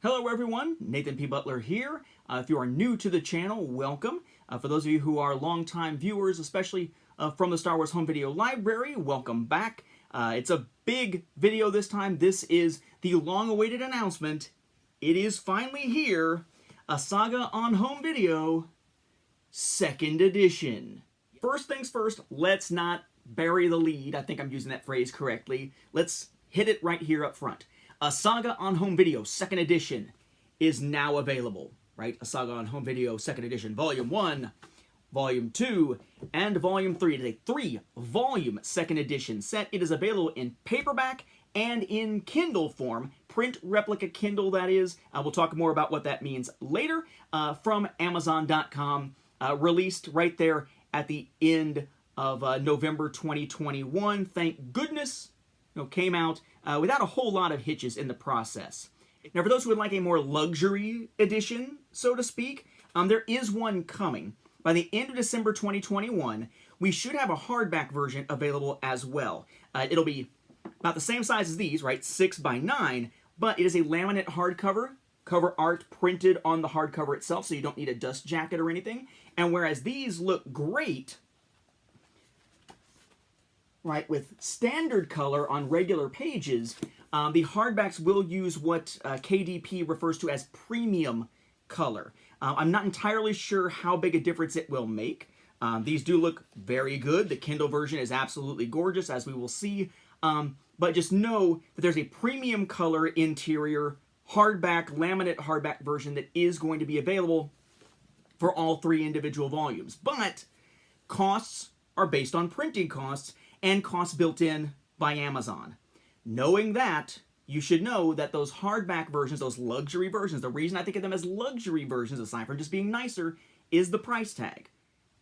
Hello everyone, Nathan P. Butler here. If you are new to the channel, welcome. For those of you who are longtime viewers, especially from the Star Wars Home Video Library, welcome back. It's a big video this time. This is the long-awaited announcement. It is finally here. A Saga on Home Video, 2nd edition. First things first, let's not bury the lead. I think I'm using that phrase correctly. Let's hit it right here up front. A Saga on Home Video 2nd edition is now available, right? A Saga on Home Video 2nd edition, Volume 1, Volume 2, and Volume 3. It is a 3-volume 2nd edition set. It is available in paperback and in Kindle form, print replica Kindle, that is. We'll talk more about what that means later, from Amazon.com, released right there at the end of November 2021. Thank goodness. Came out without a whole lot of hitches in the process. Now, for those who would like a more luxury edition, so to speak, there is one coming. By the end of December 2021, we should have a hardback version available as well. It'll be about the same size as these, right? 6x9, but it is a laminate hardcover, cover art printed on the hardcover itself, so you don't need a dust jacket or anything. And whereas these look great, right, with standard color on regular pages, the hardbacks will use what KDP refers to as premium color. I'm not entirely sure how big a difference it will make. These do look very good. The Kindle version is absolutely gorgeous, as we will see. But just know that there's a premium color interior hardback, laminate hardback version that is going to be available for all 3 individual volumes. But costs are based on printing costs, and costs built in by Amazon. Knowing that, you should know that those hardback versions, those luxury versions, the reason I think of them as luxury versions, aside from just being nicer, is the price tag.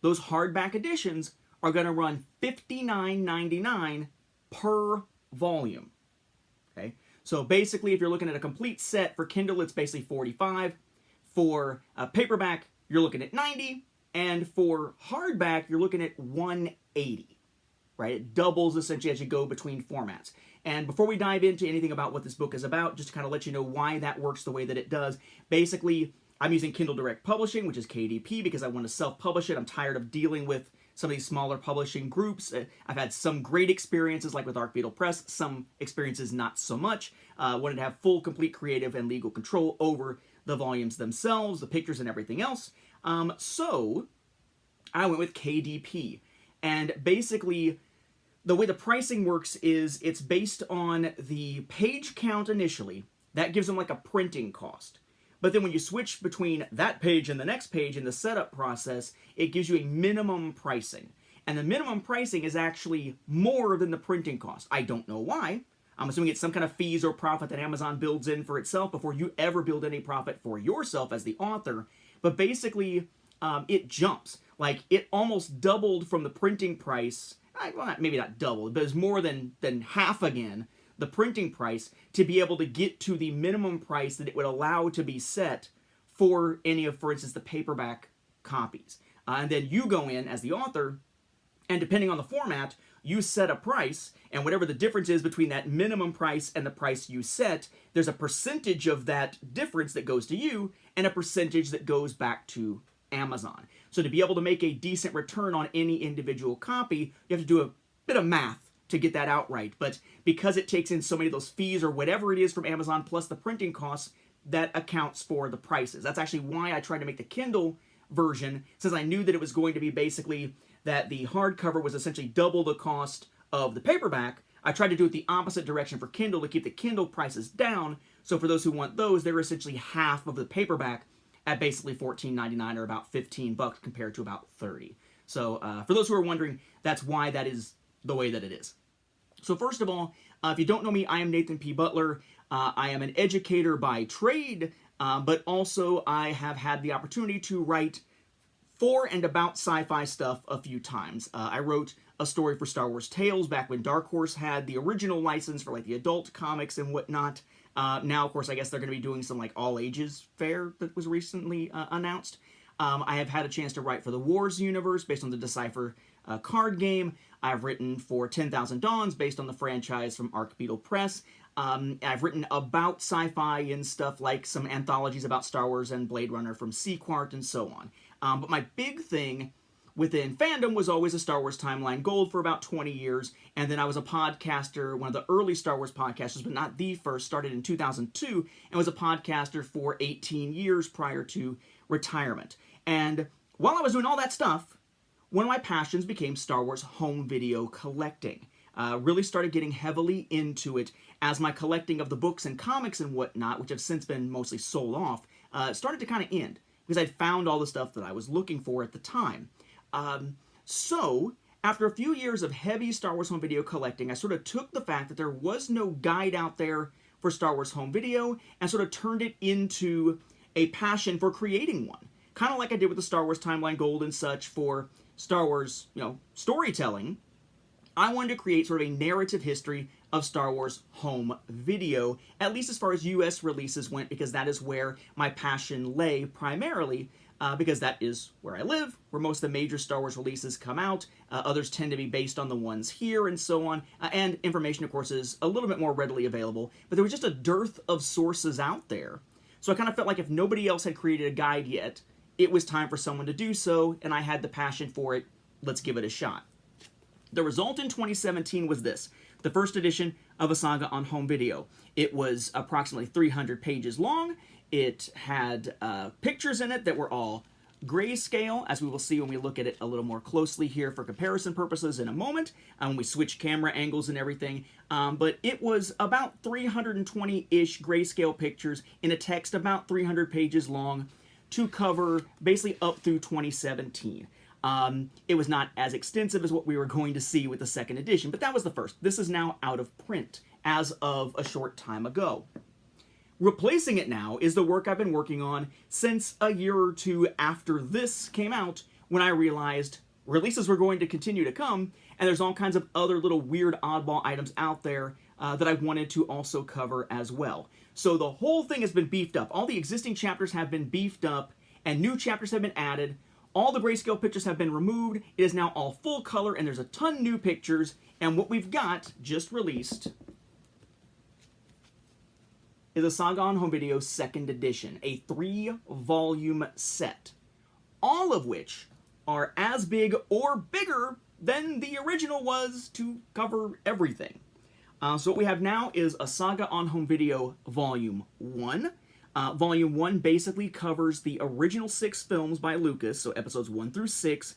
Those hardback editions are going to run $59.99 per volume. Okay, so basically, if you're looking at a complete set for Kindle, it's basically $45. For paperback, you're looking at $90, and for hardback, you're looking at $180. Right? It doubles essentially as you go between formats. And before we dive into anything about what this book is about, just to kind of let you know why that works the way that it does, basically, I'm using Kindle Direct Publishing, which is KDP, because I want to self-publish it. I'm tired of dealing with some of these smaller publishing groups. I've had some great experiences, like with Arc Beetle Press, some experiences not so much. Wanted to have full, complete creative and legal control over the volumes themselves, the pictures, and everything else. So I went with KDP. And basically, the way the pricing works is it's based on the page count initially. That gives them like a printing cost. But then when you switch between that page and the next page in the setup process, it gives you a minimum pricing. And the minimum pricing is actually more than the printing cost. I don't know why. I'm assuming it's some kind of fees or profit that Amazon builds in for itself before you ever build any profit for yourself as the author. But basically, it jumps. Like, it almost doubled from the printing price. Well, maybe not double, but it's more than half again, the printing price, to be able to get to the minimum price that it would allow to be set for any of, for instance, the paperback copies. And then you go in as the author, and depending on the format, you set a price, and whatever the difference is between that minimum price and the price you set, there's a percentage of that difference that goes to you, and a percentage that goes back to Amazon. So to be able to make a decent return on any individual copy, you have to do a bit of math to get that out right. But because it takes in so many of those fees or whatever it is from Amazon plus the printing costs, that accounts for the prices. That's actually why I tried to make the Kindle version, since I knew that it was going to be basically that the hardcover was essentially double the cost of the paperback. I tried to do it the opposite direction for Kindle to keep the Kindle prices down. So for those who want those, they're essentially half of the paperback, at basically $14.99 or about $15 compared to about $30. So for those who are wondering, that's why that is the way that it is. So first of all, if you don't know me, I am Nathan P. Butler. I am an educator by trade, but also I have had the opportunity to write for and about sci-fi stuff a few times. I wrote a story for Star Wars Tales back when Dark Horse had the original license for like the adult comics and whatnot. Now, of course, I guess they're going to be doing some like all-ages fare that was recently announced. I have had a chance to write for the Wars universe based on the Decipher card game. I've written for 10,000 Dawns based on the franchise from Archbeetle Press. I've written about sci-fi and stuff like some anthologies about Star Wars and Blade Runner from Sequart and so on. But my big thing within fandom was always a Star Wars Timeline Gold for about 20 years, and then I was a podcaster, one of the early Star Wars podcasters, but not the first, started in 2002, and was a podcaster for 18 years prior to retirement. And while I was doing all that stuff, one of my passions became Star Wars home video collecting. Really started getting heavily into it as my collecting of the books and comics and whatnot, which have since been mostly sold off, started to kind of end, because I'd found all the stuff that I was looking for at the time. So, after a few years of heavy Star Wars home video collecting, I sort of took the fact that there was no guide out there for Star Wars home video and sort of turned it into a passion for creating one. Kind of like I did with the Star Wars Timeline Gold and such for Star Wars, storytelling. I wanted to create sort of a narrative history of Star Wars home video, at least as far as US releases went, because that is where my passion lay primarily. Because that is where I live, where most of the major Star Wars releases come out. Others tend to be based on the ones here and so on. And information, of course, is a little bit more readily available. But there was just a dearth of sources out there. So I kind of felt like if nobody else had created a guide yet, it was time for someone to do so, and I had the passion for it. Let's give it a shot. The result in 2017 was this: the first edition of A Saga on home video. It was approximately 300 pages long. It had pictures in it that were all grayscale, as we will see when we look at it a little more closely here for comparison purposes in a moment, when we switch camera angles and everything. But it was about 320-ish grayscale pictures in a text about 300 pages long to cover basically up through 2017. It was not as extensive as what we were going to see with the second edition, but that was the first. This is now out of print as of a short time ago. Replacing it now is the work I've been working on since a year or two after this came out, when I realized releases were going to continue to come, and there's all kinds of other little weird oddball items out there that I wanted to also cover as well. So the whole thing has been beefed up. All the existing chapters have been beefed up, and new chapters have been added. All the grayscale pictures have been removed. It is now all full color, and there's a ton new pictures, and what we've got just released is A Saga on Home Video 2nd Edition, a 3-volume set, all of which are as big or bigger than the original was to cover everything. So what we have now is A Saga on Home Video Volume 1. Volume 1 basically covers the original 6 films by Lucas, so episodes 1 through 6,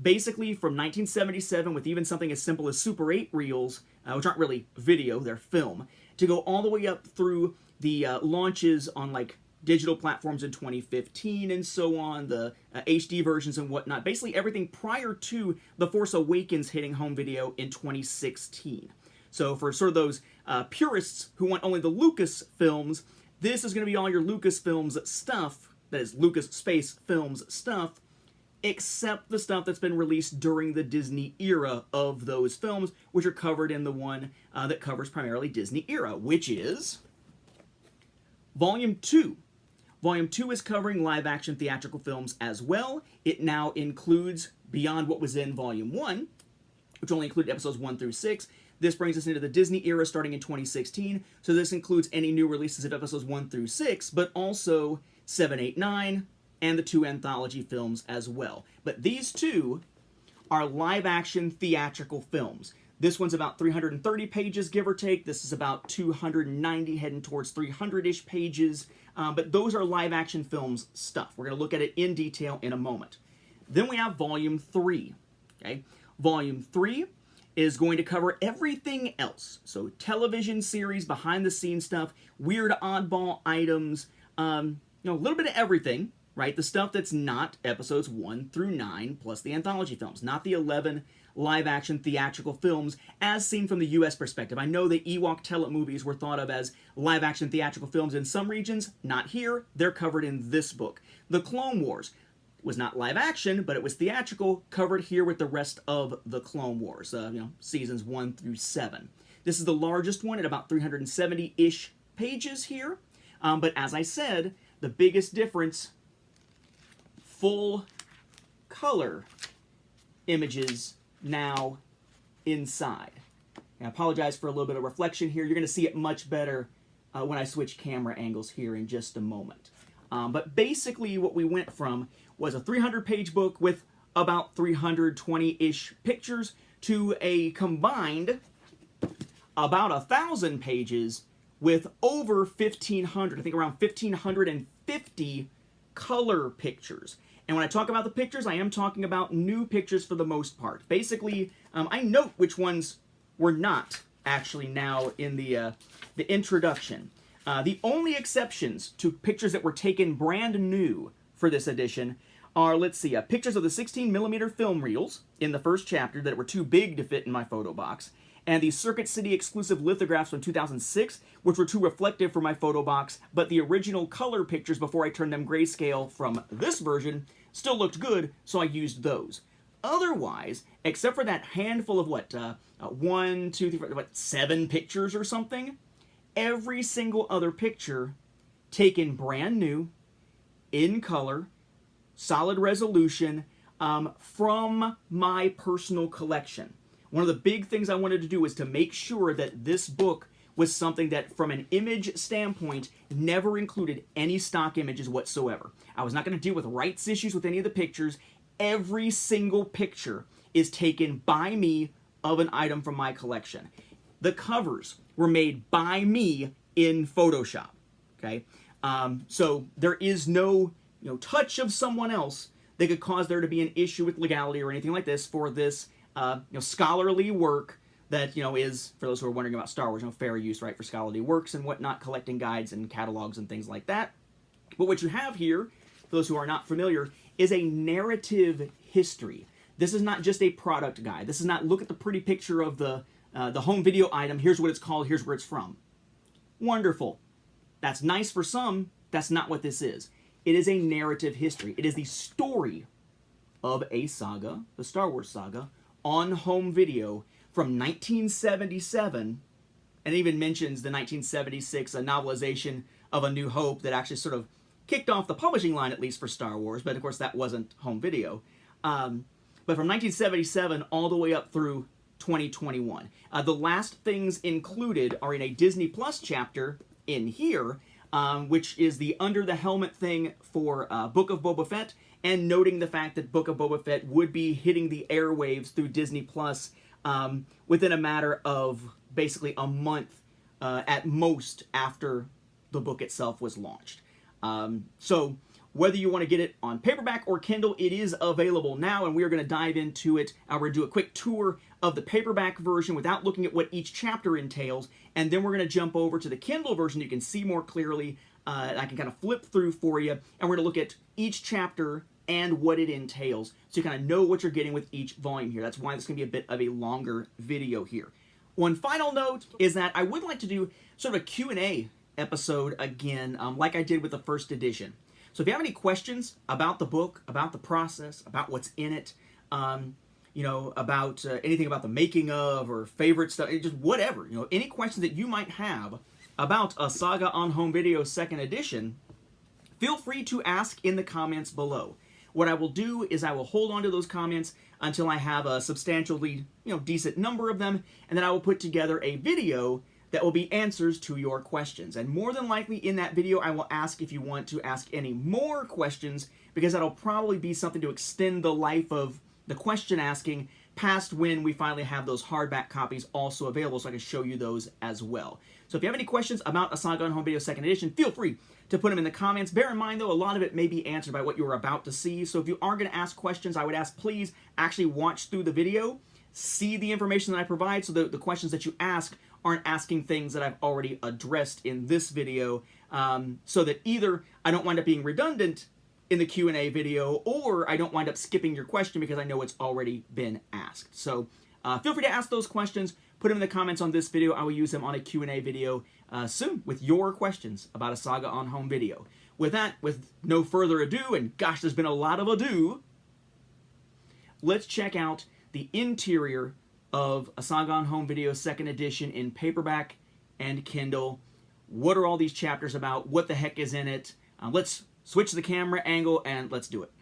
basically from 1977 with even something as simple as Super 8 reels, which aren't really video, they're film, to go all the way up through the launches on like digital platforms in 2015 and so on, the HD versions and whatnot, basically everything prior to The Force Awakens hitting home video in 2016. So for sort of those purists who want only the Lucas films, this is going to be all your Lucasfilms stuff, that is Lucas Space Films stuff, except the stuff that's been released during the Disney era of those films, which are covered in the one that covers primarily Disney era, which is Volume 2. Volume 2 is covering live-action theatrical films as well. It now includes, beyond what was in Volume 1, which only included episodes 1 through 6, this brings us into the Disney era starting in 2016, so this includes any new releases of episodes 1 through 6, but also 7, 8, 9, and the 2 anthology films as well. But these two are live-action theatrical films. This one's about 330 pages, give or take. This is about 290, heading towards 300-ish pages. But those are live-action films stuff. We're going to look at it in detail in a moment. Then we have Volume 3. Okay? Volume 3 is going to cover everything else. So television series, behind-the-scenes stuff, weird oddball items, a little bit of everything, right? The stuff that's not episodes 1 through 9, plus the anthology films, not the 11 live-action theatrical films as seen from the U.S. perspective. I know the Ewok telemovies were thought of as live-action theatrical films in some regions, not here. They're covered in this book. The Clone Wars was not live-action, but it was theatrical, covered here with the rest of the Clone Wars, seasons 1 through 7. This is the largest one at about 370-ish pages here, but as I said, the biggest difference, full color images now inside. And I apologize for a little bit of reflection here. You're going to see it much better when I switch camera angles here in just a moment. But basically what we went from was a 300-page book with about 320-ish pictures to a combined about 1,000 pages with over 1,500, I think around 1,550 color pictures. And when I talk about the pictures, I am talking about new pictures for the most part. Basically, I note which ones were not actually now in the introduction. The only exceptions to pictures that were taken brand new for this edition are, let's see, pictures of the 16mm film reels in the first chapter that were too big to fit in my photo box, and the Circuit City exclusive lithographs from 2006, which were too reflective for my photo box, but the original color pictures before I turned them grayscale from this version still looked good, so I used those. Otherwise, except for that handful of 1, 2, 3, 4, 7 pictures or something, every single other picture taken brand new, in color, solid resolution, from my personal collection. One of the big things I wanted to do was to make sure that this book was something that, from an image standpoint, never included any stock images whatsoever. I was not going to deal with rights issues with any of the pictures. Every single picture is taken by me of an item from my collection. The covers were made by me in Photoshop. Okay, so there is no touch of someone else that could cause there to be an issue with legality or anything like this for this scholarly work that is, for those who are wondering about Star Wars, fair use, right, for scholarly works and whatnot, collecting guides and catalogs and things like that. But what you have here, for those who are not familiar, is a narrative history. This is not just a product guide. This is not look at the pretty picture of the home video item, here's what it's called, here's where it's from. Wonderful. That's nice for some. That's not what this is. It is a narrative history. It is the story of A Saga, the Star Wars saga, on home video from 1977, and it even mentions the 1976 novelization of A New Hope that actually sort of kicked off the publishing line, at least for Star Wars, but of course that wasn't home video. But from 1977 all the way up through 2021. The last things included are in a Disney Plus chapter in here, which is the Under the Helmet thing for Book of Boba Fett, and noting the fact that Book of Boba Fett would be hitting the airwaves through Disney Plus within a matter of basically a month at most after the book itself was launched. So whether you want to get it on paperback or Kindle, it is available now, and we are going to dive into it. We're going to do a quick tour of the paperback version without looking at what each chapter entails, and then we're going to jump over to the Kindle version. You can see more clearly. I can kind of flip through for you, and we're going to look at each chapter and what it entails, so you kind of know what you're getting with each volume here. That's why this is going to be a bit of a longer video here. One final note is that I would like to do sort of a Q&A episode again, like I did with the first edition. So if you have any questions about the book, about the process, about what's in it, about anything about the making of or favorite stuff, just whatever, any questions that you might have about A Saga on Home Video 2nd Edition, feel free to ask in the comments below. What I will do is I will hold on to those comments until I have a substantially, decent number of them, and then I will put together a video that will be answers to your questions. And more than likely in that video, I will ask if you want to ask any more questions, because that'll probably be something to extend the life of the question asking past when we finally have those hardback copies also available, so I can show you those as well. So if you have any questions about A Saga on Home Video 2nd Edition, feel free to put them in the comments. Bear in mind, though, a lot of it may be answered by what you're about to see. So if you are going to ask questions, I would ask please actually watch through the video, see the information that I provide, so the questions that you ask aren't asking things that I've already addressed in this video, so that either I don't wind up being redundant in the Q&A video, or I don't wind up skipping your question because I know it's already been asked. So feel free to ask those questions. Put them in the comments on this video. I will use them on a Q&A video soon with your questions about A Saga on Home Video. With that, with no further ado, and gosh, there's been a lot of ado, let's check out the interior of A Saga on Home Video 2nd Edition in paperback and Kindle. What are all these chapters about? What the heck is in it? Let's switch the camera angle and let's do it.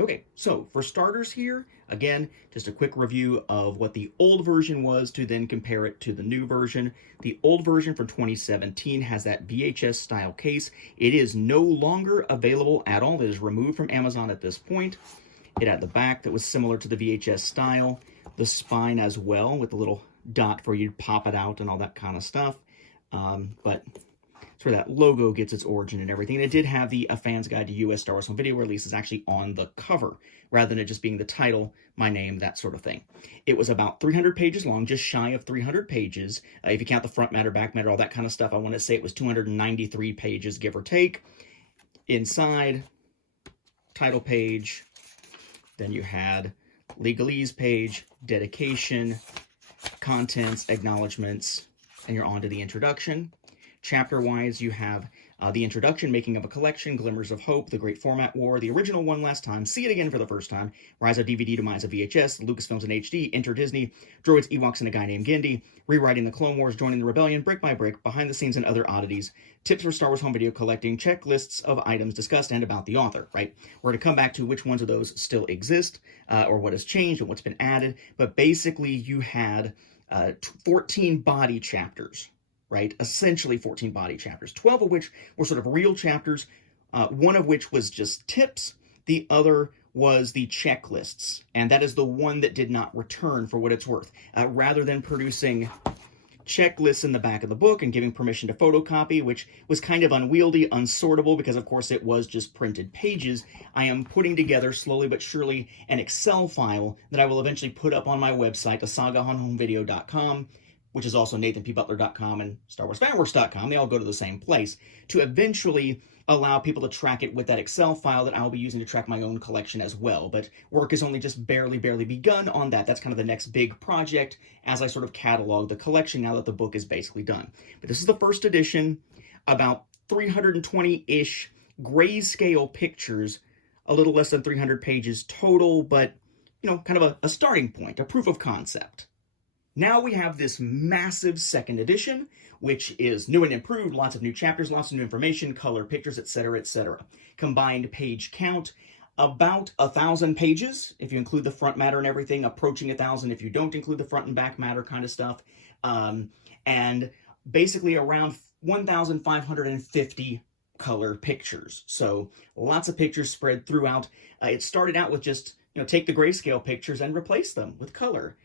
Okay, so for starters here, again, just a quick review of what the old version was to then compare it to the new version. The old version from 2017 has that VHS style case. It is no longer available at all. It is removed from Amazon at this point. It had the back that was similar to the VHS style, the spine as well with the little dot for you to pop it out and all that kind of stuff. But it's where that logo gets its origin and everything. And it did have the A Fan's Guide to U.S. Star Wars Home Video Releases actually on the cover, rather than it just being the title, my name, that sort of thing. It was about 300 pages long, just shy of 300 pages. If you count the front matter, back matter, all that kind of stuff, I want to say it was 293 pages, give or take. Inside, title page, then you had legalese page, dedication, contents, acknowledgments, and you're on to the introduction. Chapter-wise, you have the introduction, Making of a Collection, Glimmers of Hope, The Great Format War, the original One Last Time, See It Again for the First Time, Rise of DVD, Demise of VHS, Lucasfilms in HD, Enter Disney, Droids, Ewoks, and a Guy Named Gindi, Rewriting the Clone Wars, Joining the Rebellion, Brick by Brick, Behind the Scenes and Other Oddities, Tips for Star Wars Home Video Collecting, Checklists of items discussed, and about the author, right? We're going to come back to which ones of those still exist, or what has changed, and what's been added, but basically you had 14 body chapters, right? Essentially 14 body chapters, 12 of which were sort of real chapters, one of which was just tips, the other was the checklists, and that is the one that did not return for what it's worth. Rather than producing checklists in the back of the book and giving permission to photocopy, which was kind of unwieldy, unsortable, because of course it was just printed pages, I am putting together, slowly but surely, an Excel file that I will eventually put up on my website, asagaonhomevideo.com, which is also nathanpbutler.com and StarWarsFanWorks.com. They all go to the same place, to eventually allow people to track it with that Excel file that I'll be using to track my own collection as well. But work has only just barely begun on that. That's kind of the next big project as I sort of catalog the collection now that the book is basically done. But this is the first edition, about 320-ish grayscale pictures, a little less than 300 pages total, but, you know, kind of a starting point, a proof of concept. Now we have this massive second edition, which is new and improved, lots of new chapters, lots of new information, color, pictures, etc., etc. Combined page count, about 1,000 pages, if you include the front matter and everything, approaching 1,000 if you don't include the front and back matter kind of stuff, and basically around 1,550 color pictures. So lots of pictures spread throughout. It started out with just, you know, take the grayscale pictures and replace them with color.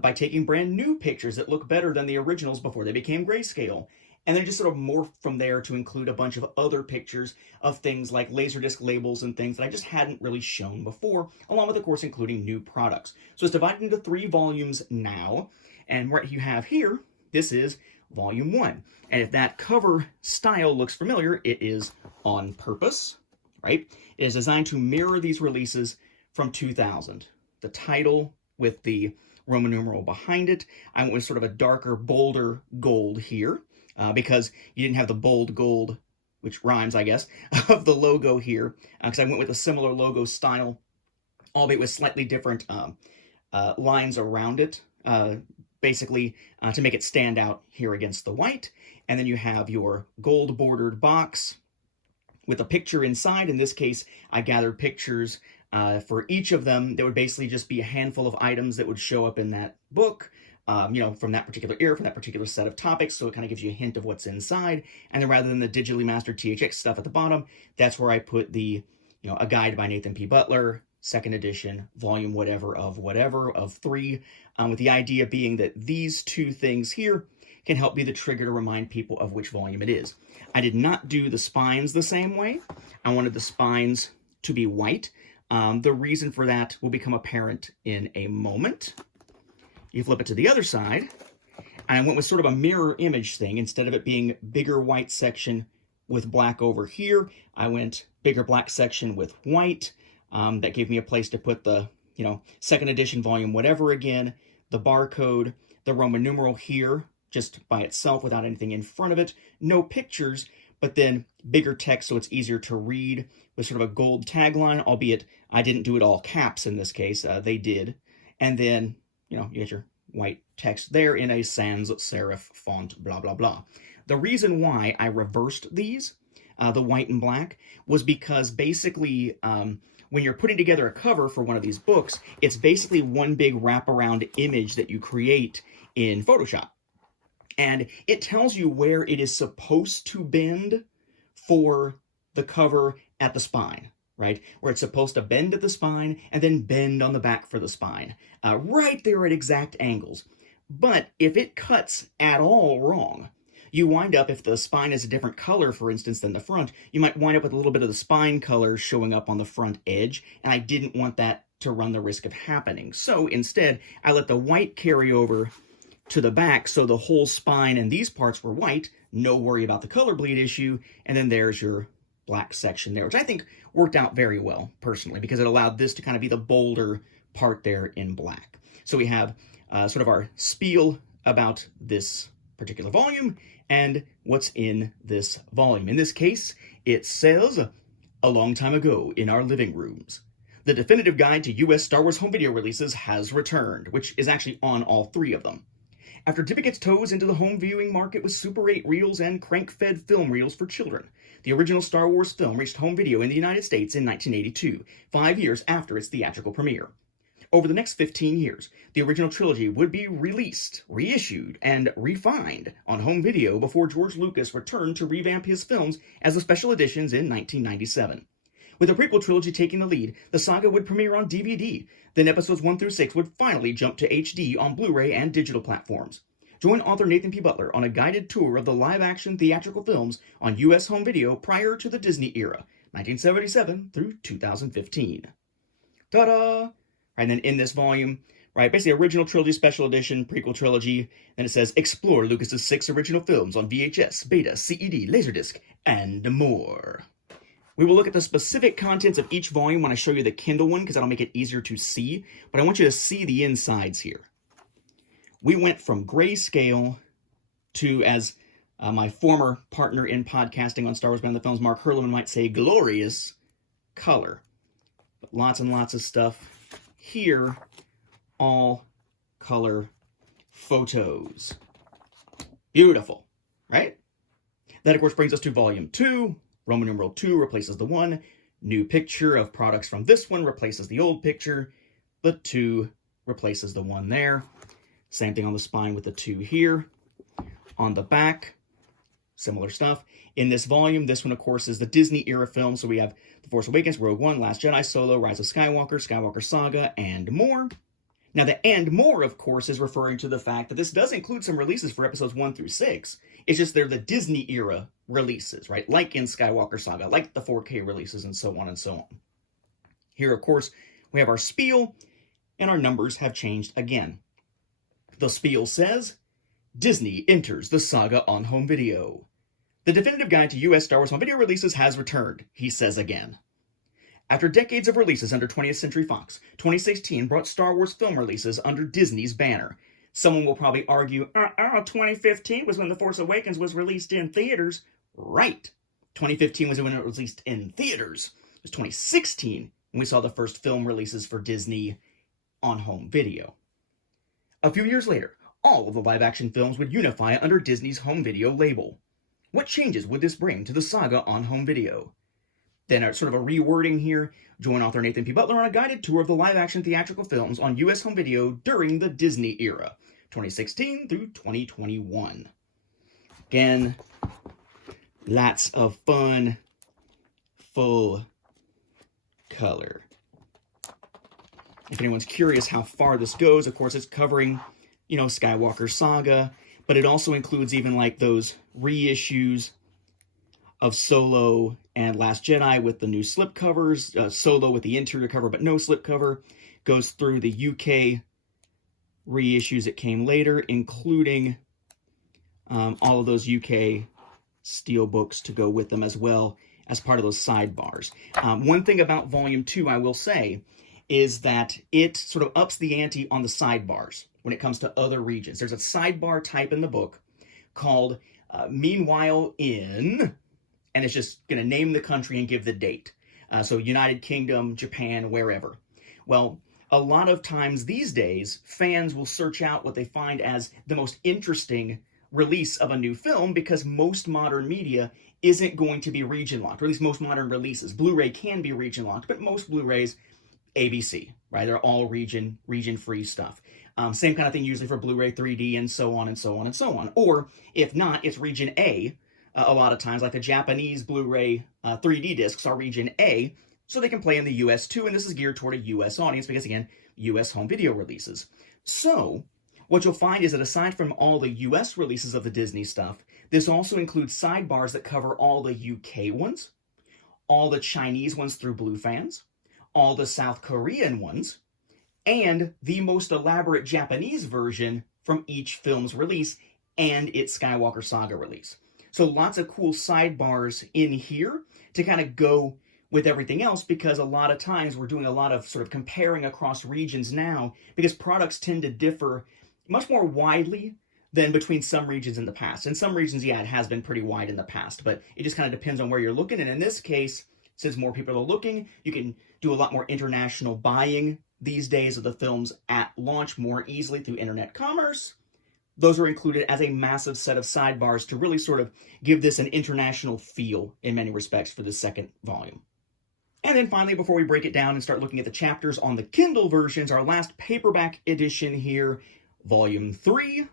By taking brand new pictures that look better than the originals before they became grayscale. And then just sort of morphed from there to include a bunch of other pictures of things like Laserdisc labels and things that I just hadn't really shown before, along with, of course, including new products. So it's divided into 3 volumes now, and what you have here, this is Volume 1. And if that cover style looks familiar, it is on purpose, right? It is designed to mirror these releases from 2000. The title with the Roman numeral behind it. I went with sort of a darker, bolder gold here because you didn't have the bold gold, which rhymes, I guess, of the logo here, because I went with a similar logo style, albeit with slightly different lines around it, basically to make it stand out here against the white. And then you have your gold bordered box with a picture inside. In this case, I gathered pictures for each of them. There would basically just be a handful of items that would show up in that book, you know, from that particular era, from that particular set of topics, so it kind of gives you a hint of what's inside. And then rather than the digitally mastered THX stuff at the bottom, that's where I put the, you know, a guide by Nathan P. Butler, second edition, volume whatever of 3, with the idea being that these 2 things here can help be the trigger to remind people of which volume it is. I did not do the spines the same way. I wanted the spines to be white. The reason for that will become apparent in a moment. You flip it to the other side, and I went with sort of a mirror image thing. Instead of it being bigger white section with black over here, I went bigger black section with white. That gave me a place to put the, you know, second edition volume whatever again, the barcode, the Roman numeral here, just by itself without anything in front of it, no pictures, but then bigger text so it's easier to read with sort of a gold tagline, albeit I didn't do it all caps in this case, they did. And then, you know, you get your white text there in a sans serif font, blah, blah, blah. The reason why I reversed these, the white and black, was because basically when when you're putting together a cover for one of these books, it's basically one big wraparound image that you create in Photoshop. And it tells you where it is supposed to bend for the cover at the spine, right? Where it's supposed to bend at the spine and then bend on the back for the spine, right there at exact angles. But if it cuts at all wrong, you wind up, if the spine is a different color, for instance, than the front, you might wind up with a little bit of the spine color showing up on the front edge, and I didn't want that to run the risk of happening. So instead, I let the white carry over to the back, so the whole spine and these parts were white, no worry about the color bleed issue, and then there's your black section there, which I think worked out very well, personally, because it allowed this to kind of be the bolder part there in black. So we have sort of our spiel about this particular volume and what's in this volume. In this case, it says, "A long time ago in our living rooms, the definitive guide to US Star Wars home video releases has returned," which is actually on all three of them. After dipping its toes into the home viewing market with Super 8 reels and crank-fed film reels for children, the original Star Wars film reached home video in the United States in 1982, 5 years after its theatrical premiere. Over the next 15 years, the original trilogy would be released, reissued, and refined on home video before George Lucas returned to revamp his films as the special editions in 1997. With the prequel trilogy taking the lead, the saga would premiere on DVD, then episodes 1 through 6 would finally jump to HD on Blu-ray and digital platforms. Join author Nathan P. Butler on a guided tour of the live-action theatrical films on US home video prior to the Disney era, 1977 through 2015. Ta-da! And then in this volume, right, basically original trilogy, special edition, prequel trilogy, then it says, explore Lucas's 6 original films on VHS, Beta, CED, Laserdisc, and more. We will look at the specific contents of each volume when I show you the Kindle one, because that'll make it easier to see, but I want you to see the insides here. We went from grayscale to, as my former partner in podcasting on Star Wars Beyond the Films, Mark Herleman, might say, glorious color. But lots and lots of stuff here, all color photos. Beautiful, right? That, of course, brings us to Volume 2. Roman numeral 2 replaces the 1. New picture of products from this one replaces the old picture. The 2 replaces the 1 there. Same thing on the spine with the 2 here. On the back, similar stuff. In this volume, this one, of course, is the Disney-era film. So we have The Force Awakens, Rogue One, Last Jedi, Solo, Rise of Skywalker, Skywalker Saga, and more. Now, the "and more," of course, is referring to the fact that this does include some releases for episodes 1 through 6. It's just they're the Disney-era releases, right? Like in Skywalker Saga, like the 4K releases, and so on and so on. Here, of course, we have our spiel, and our numbers have changed again. The spiel says, Disney enters the saga on home video. The definitive guide to US Star Wars home video releases has returned, he says again. After decades of releases under 20th Century Fox, 2016 brought Star Wars film releases under Disney's banner. Someone will probably argue, 2015 was when The Force Awakens was released in theaters. Right. 2015 was when it was released in theaters. It was 2016 when we saw the first film releases for Disney on home video. A few years later, all of the live-action films would unify under Disney's home video label. What changes would this bring to the saga on home video? Then sort of a rewording here. Join author Nathan P. Butler on a guided tour of the live-action theatrical films on US home video during the Disney era, 2016 through 2021. Again, lots of fun, full color. If anyone's curious how far this goes, of course, it's covering, Skywalker Saga, but it also includes even like those reissues of Solo and Last Jedi with the new slipcovers, Solo with the interior cover but no slipcover, goes through the UK reissues that came later, including all of those UK steelbooks to go with them as well as part of those sidebars. One thing about Volume 2, I will say, is that it sort of ups the ante on the sidebars when it comes to other regions. There's a sidebar type in the book called Meanwhile in, and it's just going to name the country and give the date. So United Kingdom, Japan, wherever. Well, a lot of times these days, fans will search out what they find as the most interesting release of a new film because most modern media isn't going to be region locked, or at least most modern releases. Blu-ray can be region locked, but most Blu-rays, ABC, right? They're all region free stuff. Same kind of thing usually for Blu-ray 3D and so on and so on and so on. Or if not, it's region A. A lot of times, like the Japanese Blu-ray 3D discs are region A, so they can play in the US too, and this is geared toward a US audience because, again, US home video releases. So, what you'll find is that aside from all the US releases of the Disney stuff, this also includes sidebars that cover all the UK ones, all the Chinese ones through Blue Fans, all the South Korean ones, and the most elaborate Japanese version from each film's release and its Skywalker Saga release. So lots of cool sidebars in here to kind of go with everything else, because a lot of times we're doing a lot of sort of comparing across regions now because products tend to differ much more widely than between some regions in the past. In some regions, yeah, it has been pretty wide in the past, but it just kind of depends on where you're looking. And in this case, since more people are looking, you can do a lot more international buying these days of the films at launch more easily through internet commerce. Those are included as a massive set of sidebars to really sort of give this an international feel in many respects for the second volume. And then finally, before we break it down and start looking at the chapters on the Kindle versions, our last paperback edition here, Volume 3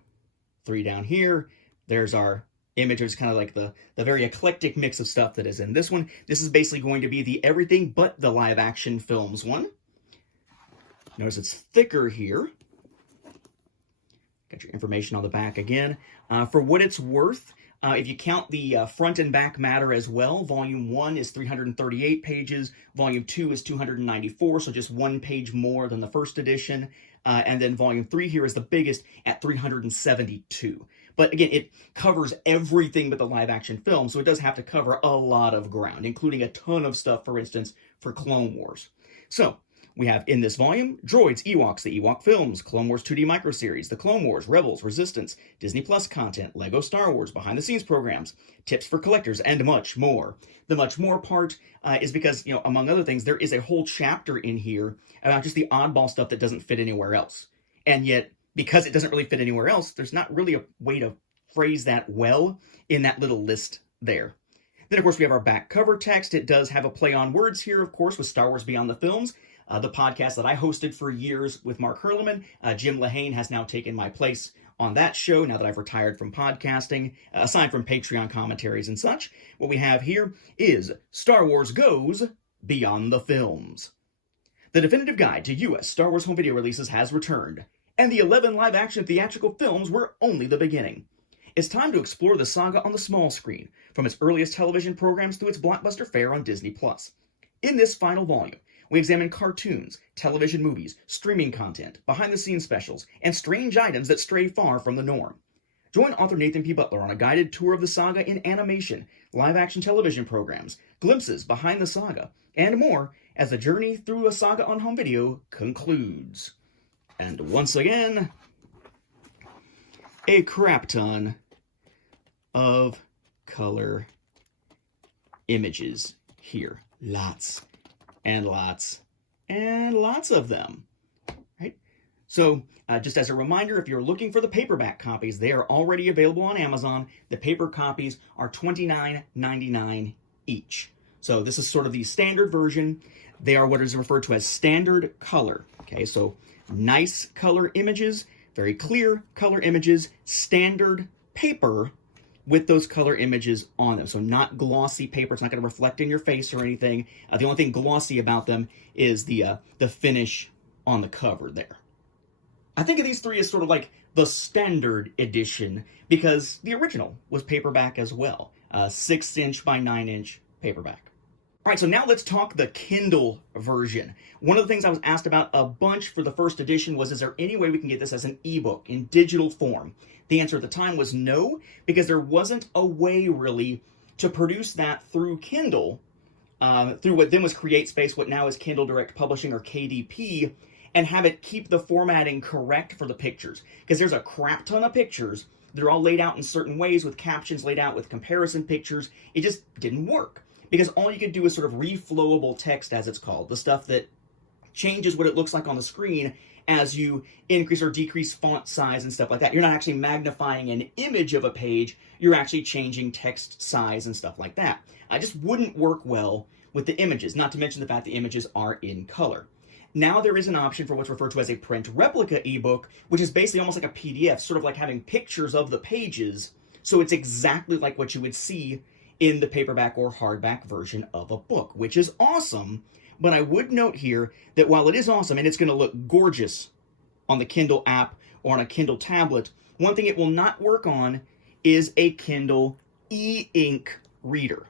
down here. There's our images, kind of like the very eclectic mix of stuff that is in this one. This is basically going to be the everything but the live action films one. Notice it's thicker here. Got your information on the back again. For what it's worth, if you count the front and back matter as well, Volume 1 is 338 pages, Volume 2 is 294, so just one page more than the first edition. And then Volume 3 here is the biggest at 372. But again, it covers everything but the live-action film, so it does have to cover a lot of ground, including a ton of stuff, for instance, for Clone Wars. So, we have in this volume, Droids, Ewoks, the Ewok films, Clone Wars 2D microseries, the Clone Wars, Rebels, Resistance, Disney Plus content, Lego Star Wars behind-the-scenes programs, tips for collectors, and much more. The much more part is because, among other things, there is a whole chapter in here about just the oddball stuff that doesn't fit anywhere else. And yet, because it doesn't really fit anywhere else, there's not really a way to phrase that well in that little list there. Then, of course, we have our back cover text. It does have a play on words here, of course, with Star Wars Beyond the Films, the podcast that I hosted for years with Mark Hurleman. Jim Lehane has now taken my place on that show now that I've retired from podcasting, aside from Patreon commentaries and such. What we have here is Star Wars Goes Beyond the Films. The definitive guide to U.S. Star Wars home video releases has returned, and the 11 live-action theatrical films were only the beginning. It's time to explore the saga on the small screen, from its earliest television programs through its blockbuster fare on Disney+. In this final volume, we examine cartoons, television movies, streaming content, behind-the-scenes specials, and strange items that stray far from the norm. Join author Nathan P. Butler on a guided tour of the saga in animation, live-action television programs, glimpses behind the saga, and more as the journey through a saga on home video concludes. And once again, a crap ton of color images here. Lots and lots and lots of them, right? So just as a reminder, if you're looking for the paperback copies, they are already available on Amazon. The paper copies are $29.99 each. So this is sort of the standard version. They are what is referred to as standard color. Okay, so nice color images, very clear color images, standard paper with those color images on them. So not glossy paper. It's not going to reflect in your face or anything. The only thing glossy about them is the finish on the cover there. I think of these three as sort of like the standard edition because the original was paperback as well. 6-inch by 9-inch paperback. All right, so now let's talk the Kindle version. One of the things I was asked about a bunch for the first edition was, is there any way we can get this as an ebook in digital form? The answer at the time was no, because there wasn't a way really to produce that through Kindle, through what then was CreateSpace, what now is Kindle Direct Publishing or KDP, and have it keep the formatting correct for the pictures. Because there's a crap ton of pictures. They're all laid out in certain ways with captions laid out with comparison pictures. It just didn't work. Because all you could do is sort of reflowable text, as it's called, the stuff that changes what it looks like on the screen as you increase or decrease font size and stuff like that. You're not actually magnifying an image of a page, you're actually changing text size and stuff like that. I just wouldn't work well with the images, not to mention the fact the images are in color. Now there is an option for what's referred to as a print replica ebook, which is basically almost like a PDF, sort of like having pictures of the pages, so it's exactly like what you would see in the paperback or hardback version of a book, which is awesome. But I would note here that while it is awesome and it's going to look gorgeous on the Kindle app or on a Kindle tablet, one thing it will not work on is a Kindle eInk reader.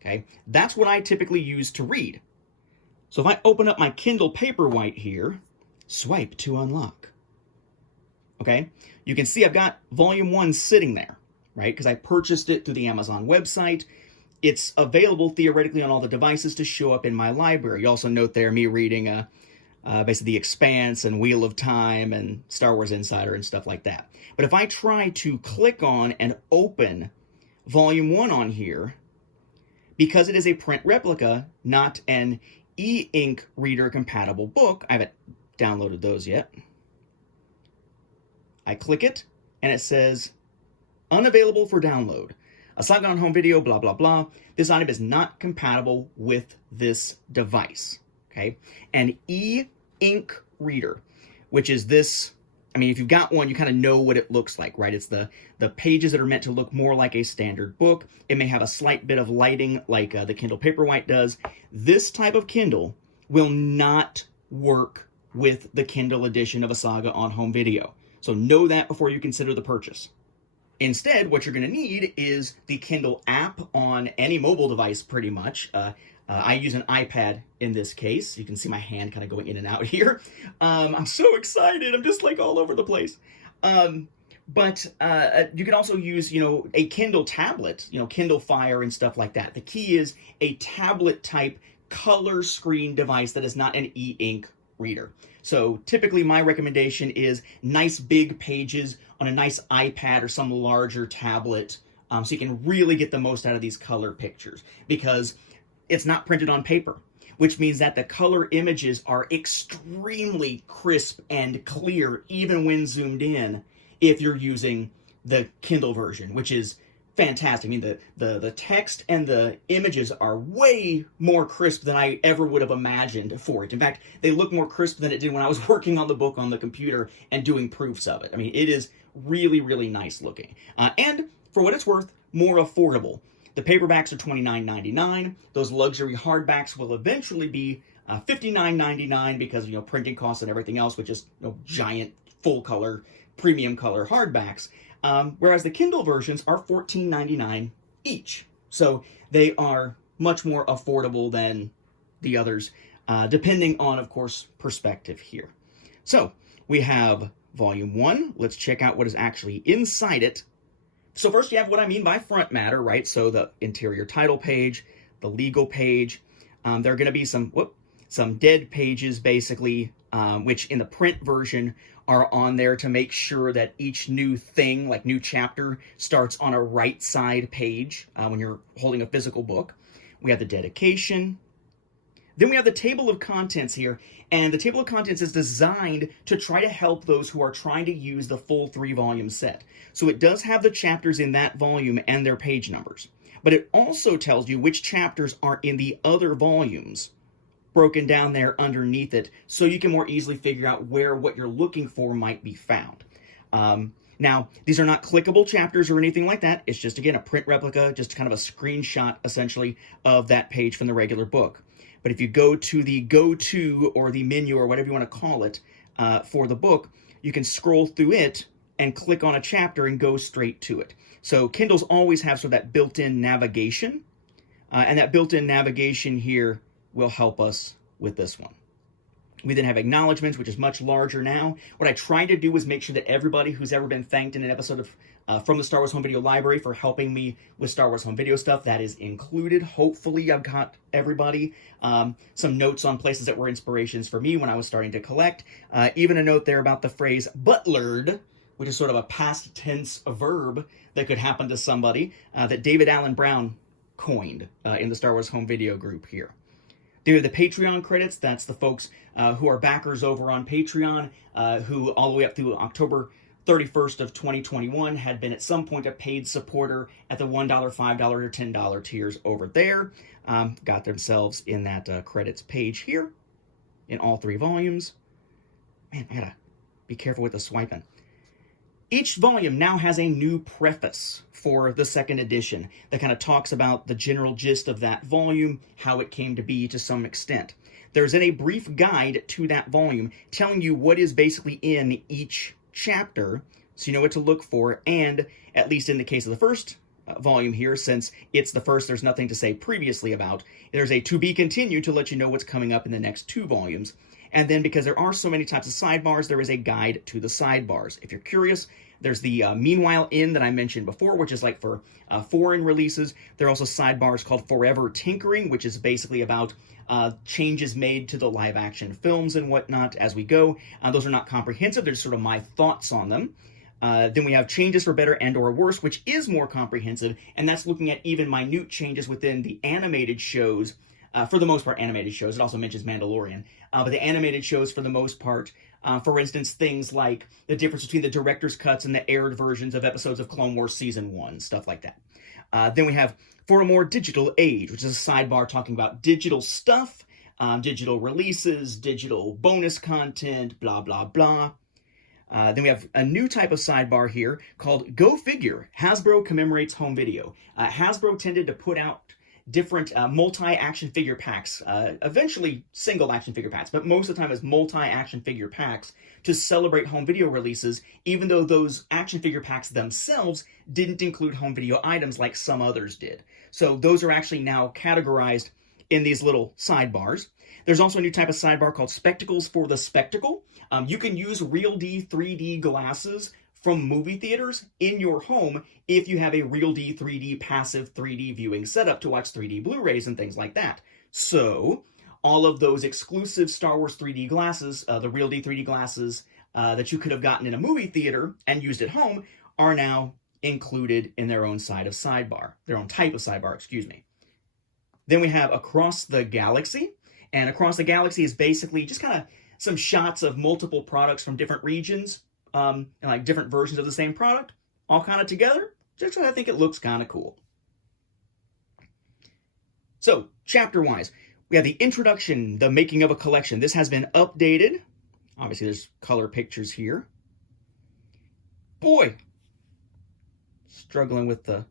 Okay, that's what I typically use to read. So if I open up my Kindle Paperwhite here, swipe to unlock. Okay, you can see I've got volume 1 sitting there, right? Because I purchased it through the Amazon website. It's available theoretically on all the devices to show up in my library. You also note there me reading basically The Expanse and Wheel of Time and Star Wars Insider and stuff like that. But if I try to click on and open volume 1 on here, because it is a print replica, not an eInk reader compatible book, I haven't downloaded those yet. I click it and it says unavailable for download. A Saga on home video, blah, blah, blah. This item is not compatible with this device, okay? An eInk reader, which is this, I mean, if you've got one, you kind of know what it looks like, right? It's the pages that are meant to look more like a standard book. It may have a slight bit of lighting like the Kindle Paperwhite does. This type of Kindle will not work with the Kindle edition of A Saga on home video. So know that before you consider the purchase. Instead, what you're going to need is the Kindle app on any mobile device, pretty much. I use an iPad in this case. You can see my hand kind of going in and out here. I'm so excited. I'm just like all over the place. But you can also use, a Kindle tablet, Kindle Fire and stuff like that. The key is a tablet type color screen device that is not an eInk reader. So typically my recommendation is nice big pages on a nice iPad or some larger tablet, so you can really get the most out of these color pictures, because it's not printed on paper, which means that the color images are extremely crisp and clear, even when zoomed in, if you're using the Kindle version, which is fantastic. I mean, the text and the images are way more crisp than I ever would have imagined for it. In fact, they look more crisp than it did when I was working on the book on the computer and doing proofs of it. I mean, it is really, really nice looking. And for what it's worth, more affordable. The paperbacks are $29.99. Those luxury hardbacks will eventually be $59.99 because of printing costs and everything else, which is giant full color, premium color hardbacks. Whereas the Kindle versions are $14.99 each. So they are much more affordable than the others, depending on, of course, perspective here. So we have volume 1. Let's check out what is actually inside it. So first you have what I mean by front matter, right? So the interior title page, the legal page. There are going to be some dead pages, basically, which in the print version are on there to make sure that each new thing, like new chapter, starts on a right side page when you're holding a physical book. We have the dedication. Then we have the table of contents here, and the table of contents is designed to try to help those who are trying to use the full 3-volume set. So it does have the chapters in that volume and their page numbers, but it also tells you which chapters are in the other volumes broken down there underneath it, so you can more easily figure out where what you're looking for might be found. Now, these are not clickable chapters or anything like that. It's just, again, a print replica, just kind of a screenshot, essentially, of that page from the regular book. But if you go to the go-to or the menu or whatever you want to call it for the book, you can scroll through it and click on a chapter and go straight to it. So Kindles always have sort of that built-in navigation, and that built-in navigation here will help us with this one. We then have acknowledgments, which is much larger now. What I tried to do was make sure that everybody who's ever been thanked in an episode of from the Star Wars Home Video Library for helping me with Star Wars Home Video stuff, that is included. Hopefully I've got everybody. Some notes on places that were inspirations for me when I was starting to collect. Even a note there about the phrase butlered, which is sort of a past tense verb that could happen to somebody, that David Allen Brown coined in the Star Wars Home Video group here. There are the Patreon credits. That's the folks who are backers over on Patreon, who all the way up through October 31st of 2021 had been at some point a paid supporter at the $1, $5, or $10 tiers over there. Got themselves in that credits page here in all 3 volumes. Man, I gotta be careful with the swiping. Each volume now has a new preface for the 2nd edition that kind of talks about the general gist of that volume, how it came to be to some extent. There's then a brief guide to that volume telling you what is basically in each chapter, so you know what to look for, and at least in the case of the first volume here, since it's the first, there's nothing to say previously about, there's a to be continued to let you know what's coming up in the next 2 volumes. And then because there are so many types of sidebars, there is a guide to the sidebars. If you're curious, there's the Meanwhile In that I mentioned before, which is like for foreign releases. There are also sidebars called Forever Tinkering, which is basically about changes made to the live action films and whatnot as we go. Those are not comprehensive. They're just sort of my thoughts on them. Then we have Changes for Better and or Worse, which is more comprehensive, and that's looking at even minute changes within the animated shows. For the most part, animated shows. It also mentions Mandalorian. But the animated shows, for the most part, for instance, things like the difference between the director's cuts and the aired versions of episodes of Clone Wars Season 1, stuff like that. Then we have For a More Digital Age, which is a sidebar talking about digital stuff, digital releases, digital bonus content, blah, blah, blah. Then we have a new type of sidebar here called Go Figure. Hasbro commemorates home video. Hasbro tended to put out different multi-action figure packs, eventually single action figure packs, but most of the time as multi-action figure packs to celebrate home video releases, even though those action figure packs themselves didn't include home video items like some others did. So those are actually now categorized in these little sidebars. There's also a new type of sidebar called Spectacles for the Spectacle. You can use Real D 3D glasses from movie theaters in your home if you have a Real D 3D passive 3D viewing setup to watch 3D Blu-rays and things like that. So all of those exclusive Star Wars 3D glasses, the Real D 3D glasses that you could have gotten in a movie theater and used at home, are now included in their own type of sidebar, excuse me. Then we have Across the Galaxy, and Across the Galaxy is basically just kind of some shots of multiple products from different regions, and like different versions of the same product, all kind of together. Just I think it looks kind of cool. So, chapter-wise, we have the introduction, the making of a collection. This has been updated. Obviously, there's color pictures here. Boy, struggling with the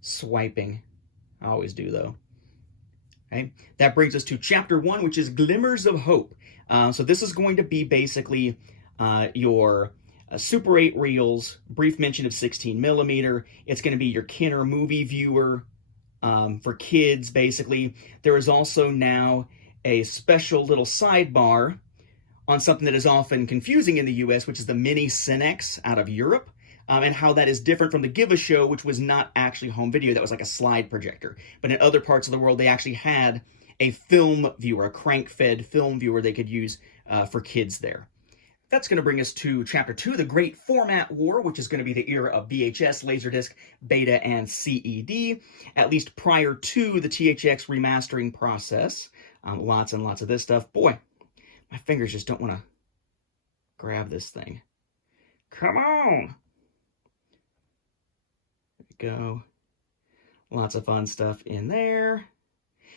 swiping. I always do, though. Okay, that brings us to chapter 1, which is Glimmers of Hope. So this is going to be basically your Super 8 reels, brief mention of 16mm. It's going to be your Kenner movie viewer for kids, basically. There is also now a special little sidebar on something that is often confusing in the US, which is the Mini Cinex out of Europe, and how that is different from the Give a Show, which was not actually home video. That was like a slide projector. But in other parts of the world, they actually had a film viewer, a crank-fed film viewer they could use for kids there. That's going to bring us to Chapter 2, The Great Format War, which is going to be the era of VHS, Laserdisc, Beta, and CED, at least prior to the THX remastering process. Lots and lots of this stuff. Boy, my fingers just don't want to grab this thing. Come on! There we go. Lots of fun stuff in there.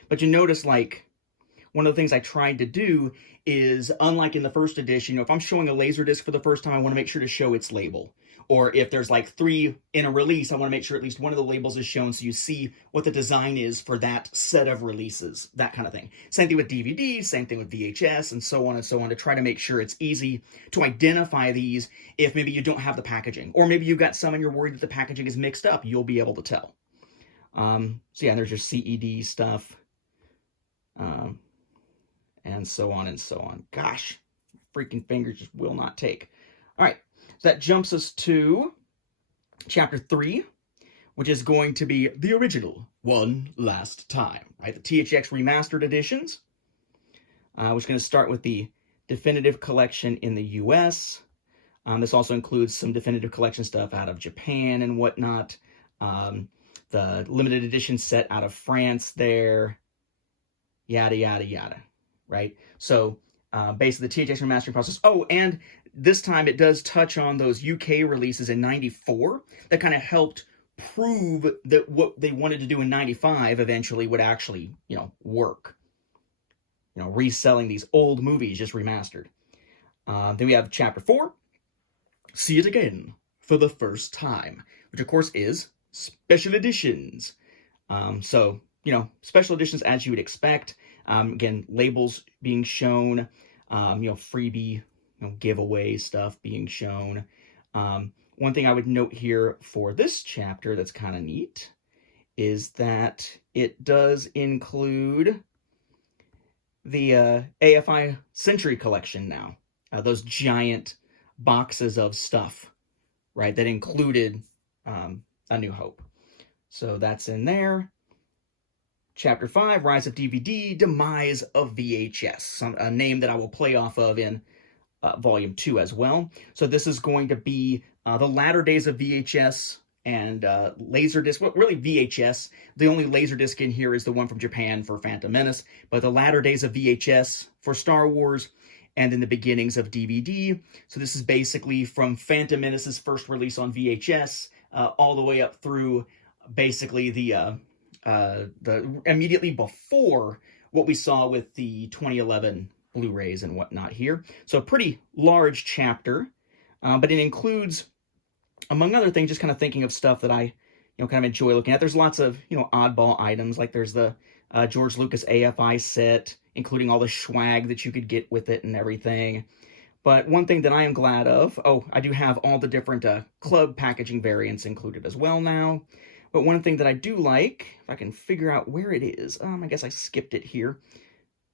But you notice, like, one of the things I tried to do is, unlike in the first edition, if I'm showing a Laserdisc for the first time, I want to make sure to show its label. Or if there's like 3 in a release, I want to make sure at least one of the labels is shown so you see what the design is for that set of releases, that kind of thing. Same thing with DVD, same thing with VHS, and so on, to try to make sure it's easy to identify these if maybe you don't have the packaging. Or maybe you've got some and you're worried that the packaging is mixed up. You'll be able to tell. So yeah, there's your CED stuff. And so on and so on. Gosh, freaking fingers just will not take. All right, so that jumps us to Chapter 3, which is going to be the original One Last Time, right? The THX Remastered editions, which is going to start with the Definitive Collection in the US. This also includes some Definitive Collection stuff out of Japan and whatnot. The limited edition set out of France there. yada, yada, yada, right? So basically the THX remastering process. Oh, and this time it does touch on those UK releases in 94 that kind of helped prove that what they wanted to do in 95 eventually would actually, work. Reselling these old movies just remastered. Then we have Chapter 4, See It Again for the First Time, which of course is special editions. So, special editions as you would expect. Again, labels being shown, freebie, giveaway stuff being shown. One thing I would note here for this chapter that's kind of neat is that it does include the AFI Century Collection now. Those giant boxes of stuff, right, that included A New Hope. So that's in there. Chapter 5, Rise of DVD, Demise of VHS, a name that I will play off of in Volume 2 as well. So this is going to be the latter days of VHS and Laserdisc, well, really VHS. The only Laserdisc in here is the one from Japan for Phantom Menace, but the latter days of VHS for Star Wars, and then the beginnings of DVD. So this is basically from Phantom Menace's first release on VHS all the way up through basically the immediately before what we saw with the 2011 Blu-rays and whatnot here. So a pretty large chapter, but it includes, among other things, just kind of thinking of stuff that I, kind of enjoy looking at. There's lots of, oddball items, like there's the George Lucas AFI set, including all the swag that you could get with it and everything. But one thing that I am glad of, I do have all the different club packaging variants included as well now. But one thing that I do like, if I can figure out where it is, I guess I skipped it here.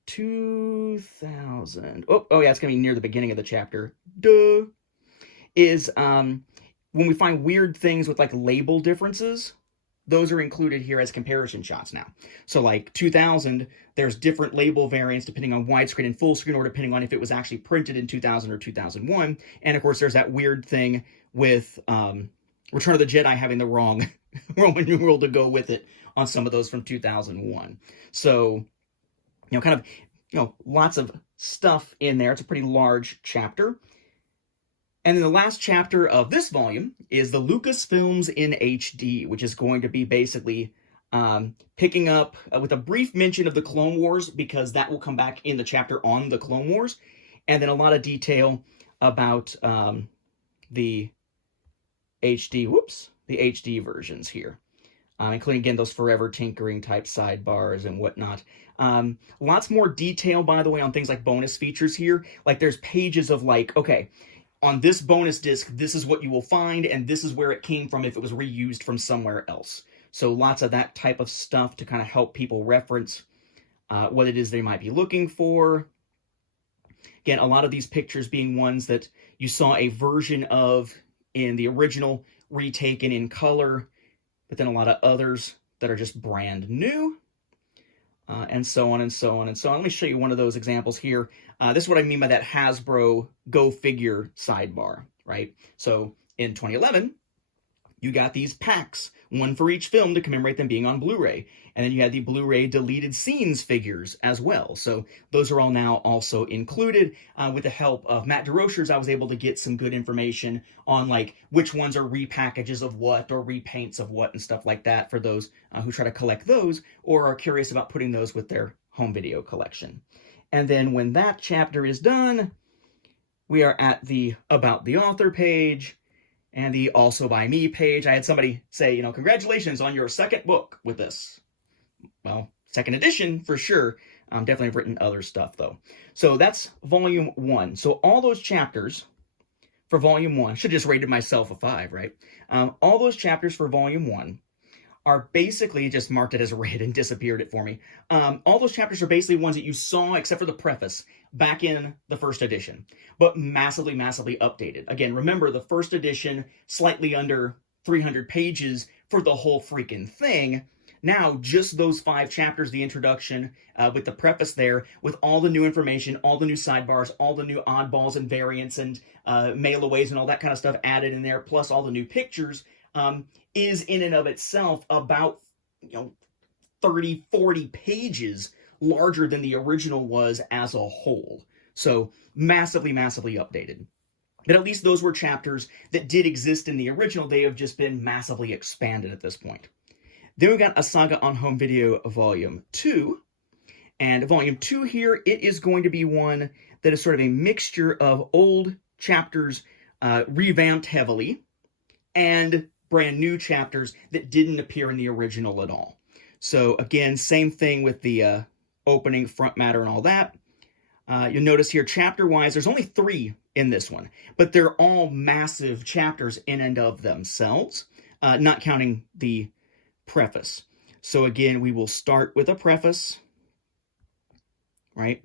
2000. Oh yeah, it's going to be near the beginning of the chapter. Duh. Is when we find weird things with like label differences, those are included here as comparison shots now. So like 2000, there's different label variants depending on widescreen and full screen, or depending on if it was actually printed in 2000 or 2001. And of course, there's that weird thing with Return of the Jedi having the wrong Roman numeral to go with it on some of those from 2001. So, lots of stuff in there. It's a pretty large chapter. And then the last chapter of this volume is the Lucasfilms in HD, which is going to be basically picking up with a brief mention of the Clone Wars, because that will come back in the chapter on the Clone Wars, and then a lot of detail about the HD versions here, including, again, those forever tinkering type sidebars and whatnot. Lots more detail, by the way, on things like bonus features here. Like there's pages of like, okay, on this bonus disc, this is what you will find, and this is where it came from if it was reused from somewhere else. So lots of that type of stuff to kind of help people reference what it is they might be looking for. Again, a lot of these pictures being ones that you saw a version of in the original, retaken in color, but then a lot of others that are just brand new, and so on and so on and so on. Let me show you one of those examples here. This is what I mean by that Hasbro Go Figure sidebar, right? So in 2011, you got these packs, one for each film to commemorate them being on Blu-ray. And then you had the Blu-ray deleted scenes figures as well. So those are all now also included. With the help of Matt DeRochers, I was able to get some good information on like which ones are repackages of what or repaints of what and stuff like that for those who try to collect those or are curious about putting those with their home video collection. And then when that chapter is done, we are at the About the Author page and the Also By Me page. I had somebody say, congratulations on your second book with this. Well, second edition for sure. Definitely have written other stuff though. So that's volume 1. So all those chapters for volume 1, should have just rated myself a 5, right? All those chapters for volume 1 are basically, just marked it as read and disappeared it for me. All those chapters are basically ones that you saw, except for the preface, back in the first edition, but massively, massively updated. Again, remember the first edition, slightly under 300 pages for the whole freaking thing. Now, just those 5 chapters, the introduction with the preface there, with all the new information, all the new sidebars, all the new oddballs and variants and mail-aways and all that kind of stuff added in there, plus all the new pictures, is in and of itself about 30, 40 pages larger than the original was as a whole. So massively, massively updated. But at least those were chapters that did exist in the original. They have just been massively expanded at this point. Then we got A Saga on Home Video Volume 2. And Volume 2 here, it is going to be one that is sort of a mixture of old chapters revamped heavily and brand new chapters that didn't appear in the original at all. So again, same thing with the opening, front matter, and all that. You'll notice here, chapter-wise, there's only 3 in this one, but they're all massive chapters in and of themselves, not counting the preface. So again, we will start with a preface, right?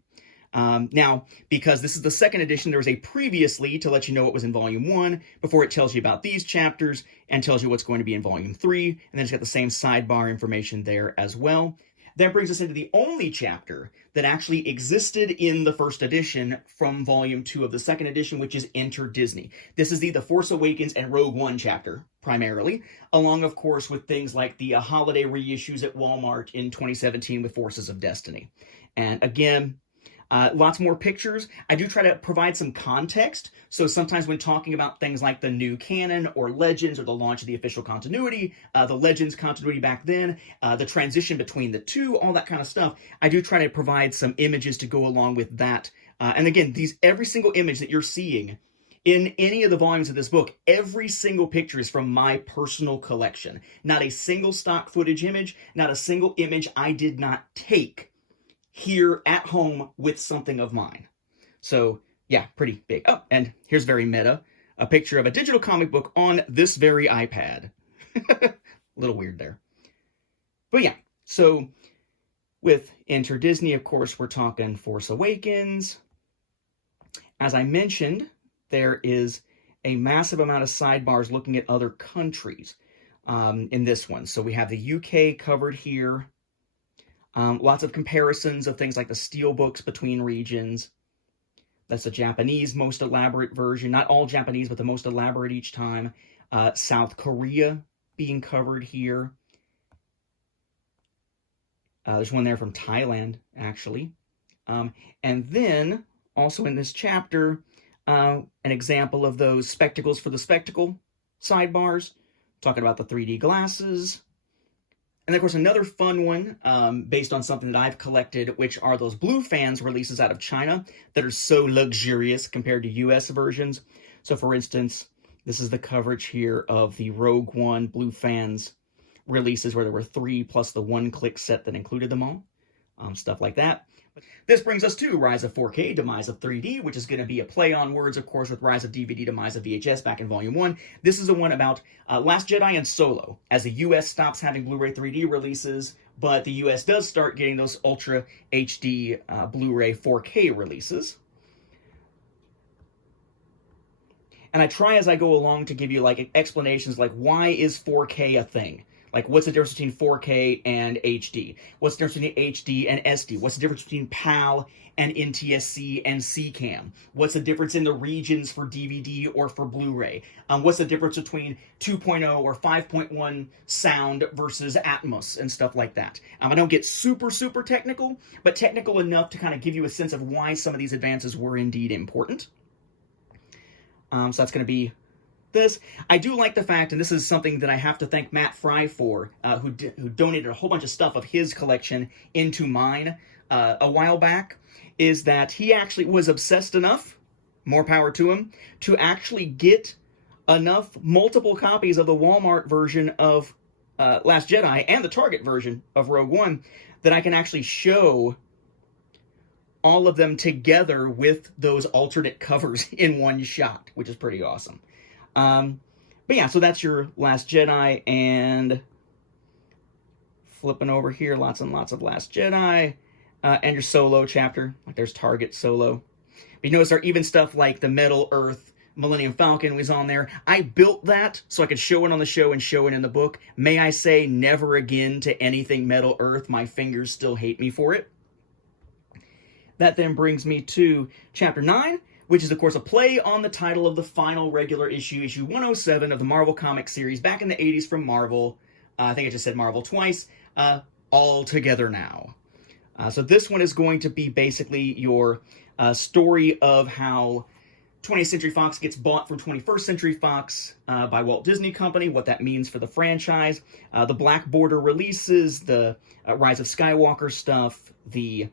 Now, because this is the second edition, there was a previously to let you know what was in Volume 1 before it tells you about these chapters and tells you what's going to be in Volume 3, and then it's got the same sidebar information there as well. That brings us into the only chapter that actually existed in the first edition from Volume 2 of the second edition, which is Enter Disney. This is the Force Awakens and Rogue One chapter, primarily, along, of course, with things like the holiday reissues at Walmart in 2017 with Forces of Destiny. And again, lots more pictures. I do try to provide some context. So sometimes when talking about things like the new canon or Legends or the launch of the official continuity, the Legends continuity back then, the transition between the two, all that kind of stuff, I do try to provide some images to go along with that. And again, every single image that you're seeing in any of the volumes of this book, every single picture is from my personal collection. Not a single stock footage image, not a single image I did not take here at home with something of mine. So yeah, pretty big. Oh, and here's very meta, a picture of a digital comic book on this very iPad. A little weird there. But yeah, so with Enter Disney, of course, we're talking Force Awakens. As I mentioned, there is a massive amount of sidebars looking at other countries in this one. So we have the UK covered here. Lots of comparisons of things like the steelbooks between regions. That's the Japanese most elaborate version. Not all Japanese, but the most elaborate each time. South Korea being covered here. There's one there from Thailand, actually. And then, also in this chapter, an example of those spectacles for the spectacle sidebars. Talking about the 3D glasses. And of course, another fun one, based on something that I've collected, which are those Blue Fans releases out of China that are so luxurious compared to US versions. So for instance, this is the coverage here of the Rogue One Blue Fans releases where there were 3 plus the one-click set that included them all. Stuff like that. This brings us to Rise of 4K, Demise of 3D, which is going to be a play on words, of course, with Rise of DVD, Demise of VHS back in Volume 1. This is the one about Last Jedi and Solo, as the US stops having Blu-ray 3D releases, but the US does start getting those Ultra HD Blu-ray 4K releases. And I try as I go along to give you like explanations like, why is 4K a thing? Like, what's the difference between 4K and HD? What's the difference between HD and SD? What's the difference between PAL and NTSC and CCAM? What's the difference in the regions for DVD or for Blu-ray? What's the difference between 2.0 or 5.1 sound versus Atmos and stuff like that? I don't get super, super technical, but technical enough to kind of give you a sense of why some of these advances were indeed important. So that's going to be this. I do like the fact, and this is something that I have to thank Matt Fry for, who donated a whole bunch of stuff of his collection into mine a while back, is that he actually was obsessed enough, more power to him, to actually get enough multiple copies of the Walmart version of Last Jedi and the Target version of Rogue One that I can actually show all of them together with those alternate covers in one shot, which is pretty awesome. But yeah, so that's your Last Jedi, and flipping over here, lots and lots of Last Jedi, and your Solo chapter, like there's Target Solo. But you notice there are even stuff like the Metal Earth Millennium Falcon was on there. I built that so I could show it on the show and show it in the book. May I say never again to anything Metal Earth. My fingers still hate me for it. That then brings me to Chapter 9, which is, of course, a play on the title of the final regular issue, issue 107 of the Marvel Comics series back in the 80s from Marvel. I think I just said Marvel twice. All Together Now. So this one is going to be basically your story of how 20th Century Fox gets bought from 21st Century Fox by Walt Disney Company, what that means for the franchise, the Black Border releases, the Rise of Skywalker stuff, the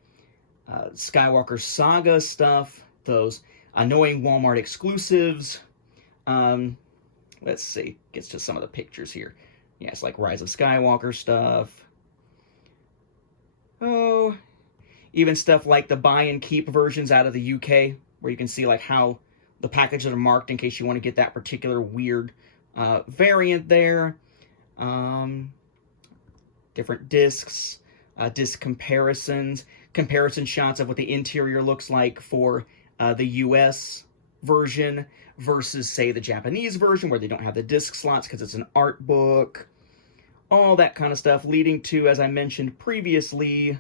Skywalker Saga stuff, those annoying Walmart exclusives. Let's see, gets to some of the pictures here. Yeah, it's like Rise of Skywalker stuff. Oh, even stuff like the buy and keep versions out of the UK, where you can see like how the packages are marked in case you want to get that particular weird variant there. Different discs, disc comparisons, comparison shots of what the interior looks like for the US version versus, say, the Japanese version, where they don't have the disc slots because it's an art book. All that kind of stuff, leading to, as I mentioned previously,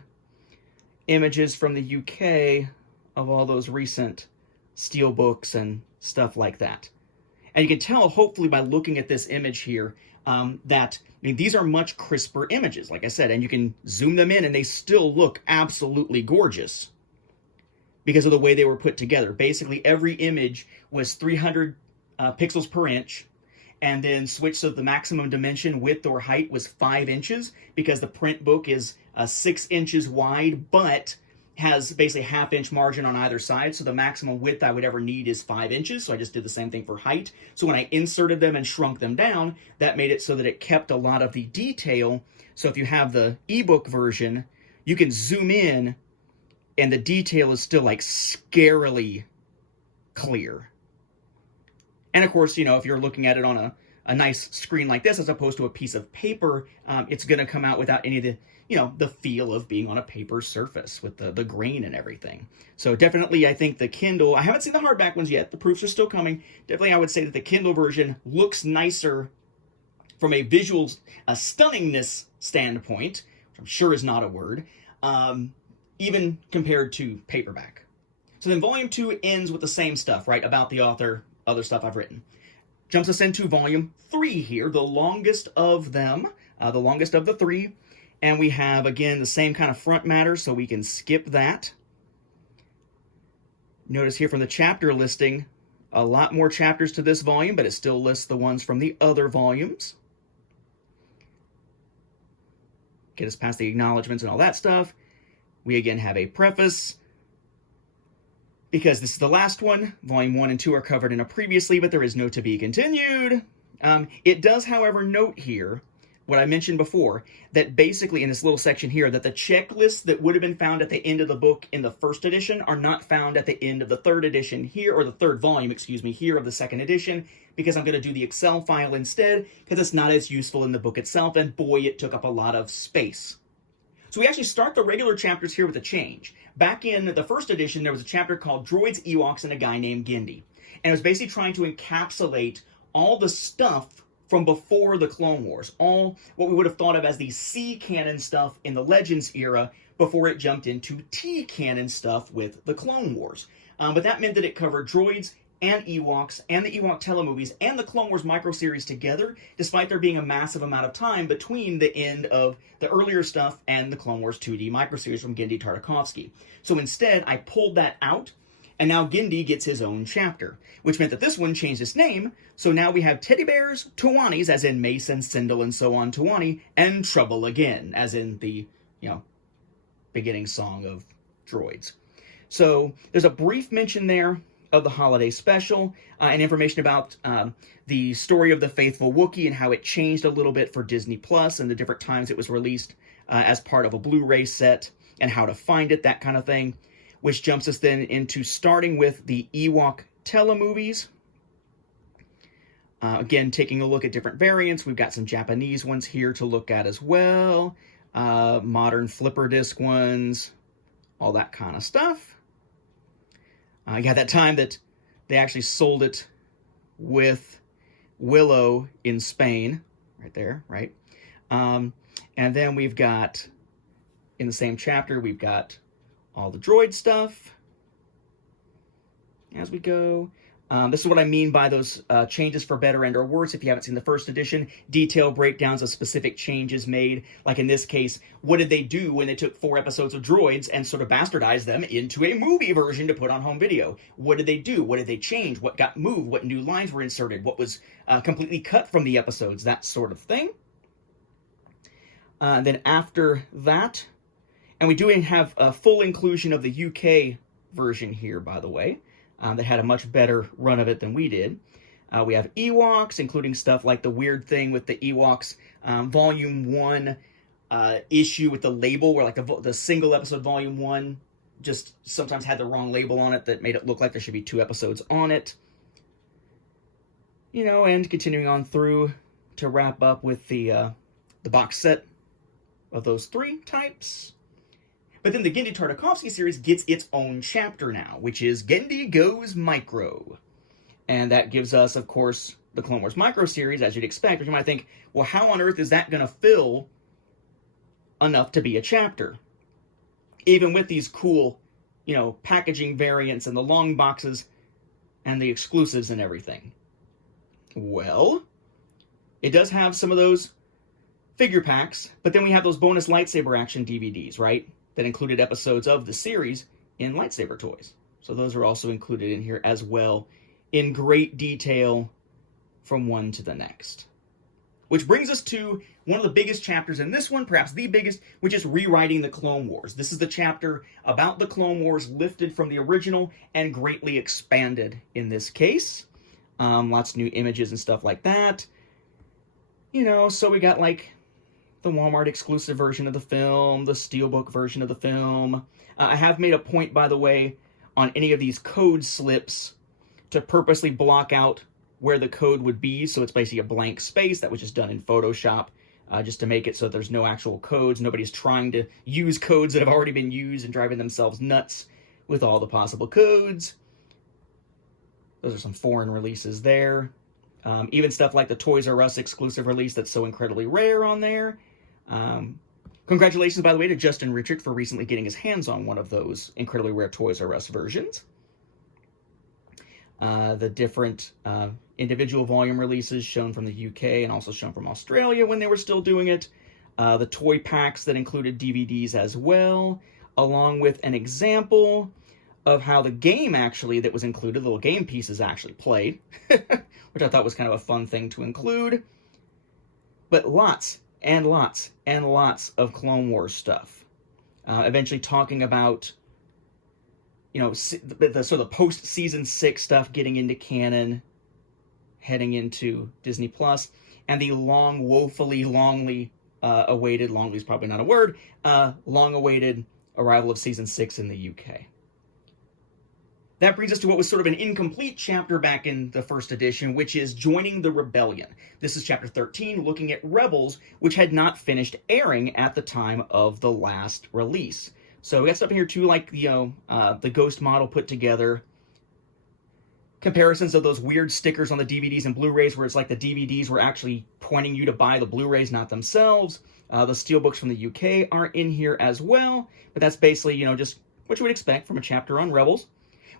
images from the UK of all those recent steelbooks and stuff like that. And you can tell, hopefully, by looking at this image here, that these are much crisper images, like I said, and you can zoom them in and they still look absolutely gorgeous because of the way they were put together. Basically, every image was 300 pixels per inch, and then switched so the maximum dimension, width or height, was 5 inches, because the print book is 6 inches wide, but has basically half-inch margin on either side, so the maximum width I would ever need is 5 inches, so I just did the same thing for height. So when I inserted them and shrunk them down, that made it so that it kept a lot of the detail. So if you have the ebook version, you can zoom in, and the detail is still like scarily clear. And of course, if you're looking at it on a nice screen like this, as opposed to a piece of paper, it's going to come out without any of the, the feel of being on a paper surface with the grain and everything. So definitely, I think the Kindle, I haven't seen the hardback ones yet. The proofs are still coming. Definitely, I would say that the Kindle version looks nicer from a visual stunningness standpoint, which I'm sure is not a word, even compared to paperback. So then volume 2 ends with the same stuff, right, about the author, other stuff I've written. Jumps us into volume 3 here, the longest of them, the longest of the 3. And we have, again, the same kind of front matter, so we can skip that. Notice here from the chapter listing, a lot more chapters to this volume, but it still lists the ones from the other volumes. Get us past the acknowledgments and all that stuff. We again have a preface, because this is the last one. Volume 1 and 2 are covered in a previously, but there is no to be continued. It does, however, note here what I mentioned before, that basically in this little section here, that the checklists that would have been found at the end of the book in the first edition are not found at the end of the third edition here, or the third volume, excuse me, here of the second edition, because I'm going to do the Excel file instead, because it's not as useful in the book itself, and boy, it took up a lot of space. So we actually start the regular chapters here with a change. Back in the first edition, there was a chapter called Droids, Ewoks, and a Guy Named Gindi. And it was basically trying to encapsulate all the stuff from before the Clone Wars. All what we would have thought of as the C canon stuff in the Legends era before it jumped into T canon stuff with the Clone Wars. But that meant that it covered droids and Ewoks and the Ewok telemovies and the Clone Wars microseries together, despite there being a massive amount of time between the end of the earlier stuff and the Clone Wars 2D microseries from Genndy Tartakovsky. So instead, I pulled that out, and now Genndy gets his own chapter, which meant that this one changed its name, so now we have Teddy Bears, Tawanis, as in Mace and Sindel and so on, Tawani, and Trouble Again, as in the, beginning song of droids. So there's a brief mention there of the holiday special, and information about the story of the faithful Wookiee and how it changed a little bit for Disney Plus and the different times it was released as part of a Blu-ray set, and how to find it, that kind of thing, which jumps us then into starting with the Ewok telemovies. Again, taking a look at different variants. We've got some Japanese ones here to look at as well, modern flipper disc ones, all that kind of stuff. Yeah, that time that they actually sold it with Willow in Spain, right there, right? And then we've got, in the same chapter, we've got all the droid stuff as we go. This is what I mean by those changes for better and or worse. If you haven't seen the first edition, detailed breakdowns of specific changes made. Like in this case, what did they do when they took 4 episodes of Droids and sort of bastardized them into a movie version to put on home video? What did they do? What did they change? What got moved? What new lines were inserted? What was completely cut from the episodes? That sort of thing. Then after that, and we do have a full inclusion of the UK version here, by the way. That had a much better run of it than we did. We have Ewoks, including stuff like the weird thing with the Ewoks Volume 1 issue with the label, where like the single episode Volume 1 just sometimes had the wrong label on it that made it look like there should be 2 episodes on it. You know, and continuing on through to wrap up with the box set of those 3 types. But then the Genndy Tartakovsky series gets its own chapter now, which is Genndy Goes Micro. And that gives us, of course, the Clone Wars Micro series, as you'd expect. But you might think, well, how on earth is that going to fill enough to be a chapter? Even with these cool, you know, packaging variants and the long boxes and the exclusives and everything. Well, it does have some of those figure packs, but then we have those bonus lightsaber action DVDs, right? That included episodes of the series in lightsaber toys. So those are also included in here as well, in great detail from one to the next. Which brings us to one of the biggest chapters in this one, perhaps the biggest, which is rewriting the Clone Wars. This is the chapter about the Clone Wars lifted from the original and greatly expanded in this case. Lots of new images and stuff like that. You know, so we got like the Walmart exclusive version of the film, the Steelbook version of the film. I have made a point, by the way, on any of these code slips to purposely block out where the code would be, so it's basically a blank space that was just done in Photoshop, just to make it so there's no actual codes. Nobody's trying to use codes that have already been used and driving themselves nuts with all the possible codes. Those are some foreign releases there. Even stuff like the Toys R Us exclusive release that's so incredibly rare on there. Congratulations, by the way, to Justin Richard for recently getting his hands on one of those incredibly rare Toys R Us versions. The different individual volume releases shown from the UK and also shown from Australia when they were still doing it. The toy packs that included DVDs as well, along with an example of how the game actually that was included, little game pieces actually played, which I thought was kind of a fun thing to include. But lots and lots and lots of Clone Wars stuff. Eventually talking about, you know, the sort of post-season 6 stuff getting into canon, heading into Disney Plus, and the longly awaited, longly is probably not a word, long-awaited arrival of season 6 in the UK. That brings us to what was sort of an incomplete chapter back in the first edition, which is Joining the Rebellion. This is chapter 13, looking at Rebels, which had not finished airing at the time of the last release. So we got stuff in here too, like, you know, the Ghost model put together. Comparisons of those weird stickers on the DVDs and Blu-rays where it's like the DVDs were actually pointing you to buy the Blu-rays, not themselves. The steelbooks from the UK are in here as well. But that's basically, you know, just what you would expect from a chapter on Rebels.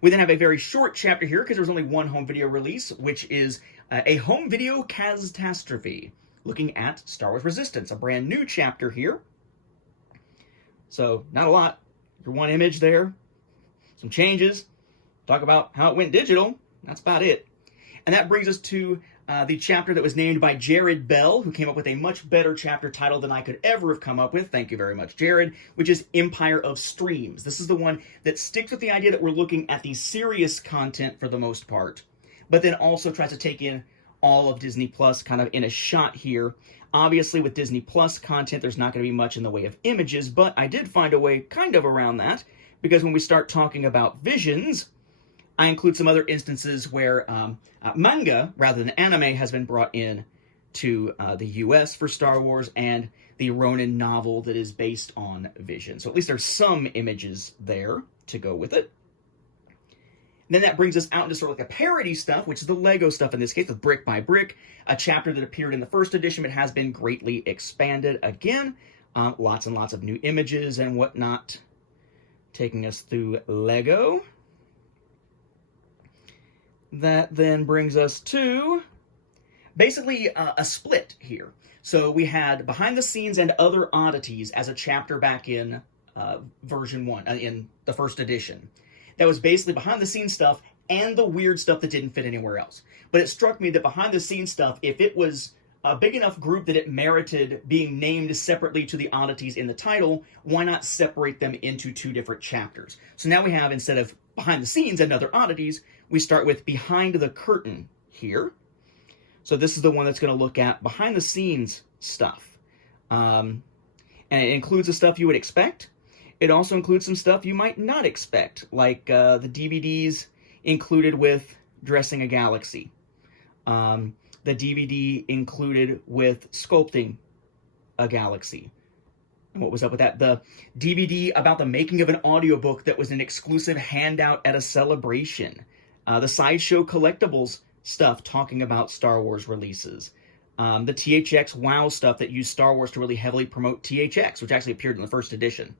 We then have a very short chapter here because there was only one home video release, which is a home video catastrophe, looking at Star Wars Resistance, a brand new chapter here. So, not a lot. Your one image there, some changes, talk about how it went digital. That's about it. And that brings us to the chapter that was named by Jared Bell, who came up with a much better chapter title than I could ever have come up with. Thank you very much, Jared, which is Empire of Streams. This is the one that sticks with the idea that we're looking at the serious content for the most part, but then also tries to take in all of Disney Plus kind of in a shot here. Obviously, with Disney Plus content, there's not going to be much in the way of images, but I did find a way kind of around that, because when we start talking about visions, I include some other instances where manga, rather than anime, has been brought in to the US for Star Wars, and the Ronin novel that is based on Vision. So at least there's some images there to go with it. And then that brings us out into sort of like a parody stuff, which is the Lego stuff in this case, with Brick by Brick, a chapter that appeared in the first edition but has been greatly expanded again. Lots and lots of new images and whatnot, taking us through Lego. that then brings us to basically a split here. So we had Behind the Scenes and Other Oddities as a chapter back in version 1, in the first edition. That was basically behind the scenes stuff and the weird stuff that didn't fit anywhere else. But it struck me that behind the scenes stuff, if it was a big enough group that it merited being named separately to the oddities in the title, why not separate them into 2 different chapters? So now we have, instead of Behind the Scenes and Other Oddities, we start with Behind the Curtain here. So this is the one that's going to look at behind the scenes stuff. And it includes the stuff you would expect. It also includes some stuff you might not expect, like the DVDs included with Dressing a Galaxy. The DVD included with Sculpting a Galaxy. And what was up with that? The DVD about the making of an audiobook that was an exclusive handout at a celebration. The Sideshow Collectibles stuff talking about Star Wars releases. The THX WoW stuff that used Star Wars to really heavily promote THX, which actually appeared in the first edition.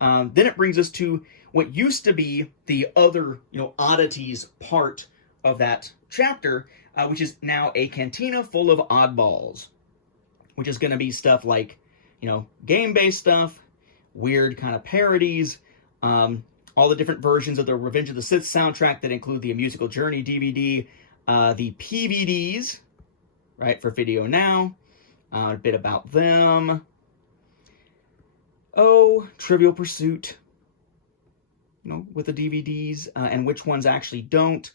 Then it brings us to what used to be the other, oddities part of that chapter, which is now a cantina full of oddballs, which is going to be stuff like, game-based stuff, weird kind of parodies, all the different versions of the Revenge of the Sith soundtrack that include the Musical Journey DVD, the PVDs, right, for Video Now, a bit about them. Oh, Trivial Pursuit, with the DVDs, and which ones actually don't,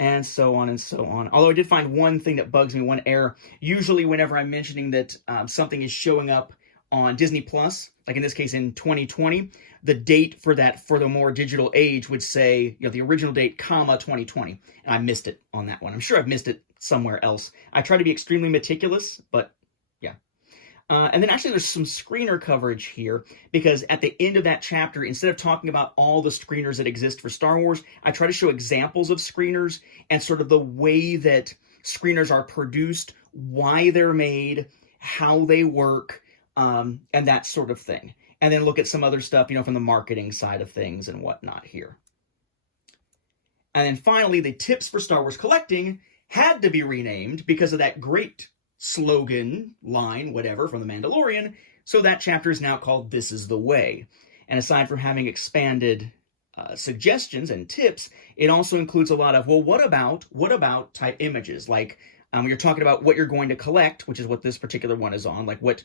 and so on and so on. Although I did find one thing that bugs me, one error. Usually whenever I'm mentioning that something is showing up on Disney Plus, like in this case in 2020, the date for that, for the more digital age, would say, the original date, comma, 2020. And I missed it on that one. I'm sure I've missed it somewhere else. I try to be extremely meticulous, but yeah. And then actually there's some screener coverage here, because at the end of that chapter, instead of talking about all the screeners that exist for Star Wars, I try to show examples of screeners and sort of the way that screeners are produced, why they're made, how they work, and that sort of thing. And then look at some other stuff, from the marketing side of things and whatnot here. And then finally, the Tips for Star Wars Collecting had to be renamed because of that great slogan, line, whatever, from The Mandalorian. So that chapter is now called This is the Way. And aside from having expanded suggestions and tips, it also includes a lot of, well, what about type images? Like, you're talking about what you're going to collect, which is what this particular one is on. Like, what,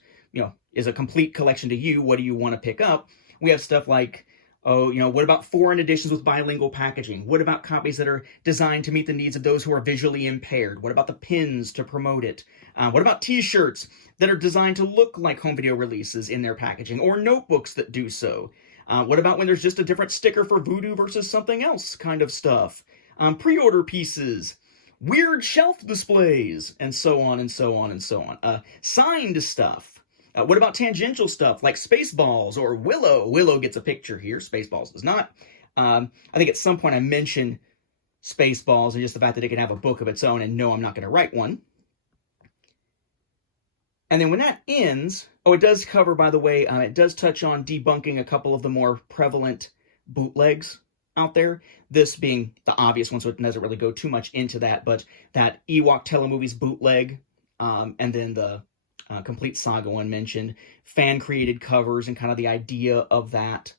is a complete collection to you? What do you want to pick up? We have stuff like, what about foreign editions with bilingual packaging? What about copies that are designed to meet the needs of those who are visually impaired? What about the pins to promote it? What about t-shirts that are designed to look like home video releases in their packaging, or notebooks that do so? What about when there's just a different sticker for Voodoo versus something else kind of stuff? Pre-order pieces, weird shelf displays, and so on and so on and so on. Signed stuff. What about tangential stuff like Spaceballs or Willow? Willow gets a picture here. Spaceballs does not. I think at some point I mentioned Spaceballs and just the fact that it can have a book of its own, and no, I'm not going to write one. And then when that ends, it does cover, by the way, it does touch on debunking a couple of the more prevalent bootlegs out there. This being the obvious one, so it doesn't really go too much into that, but that Ewok Telemovies bootleg, and then the Complete Saga one mentioned, fan-created covers and kind of the idea of that,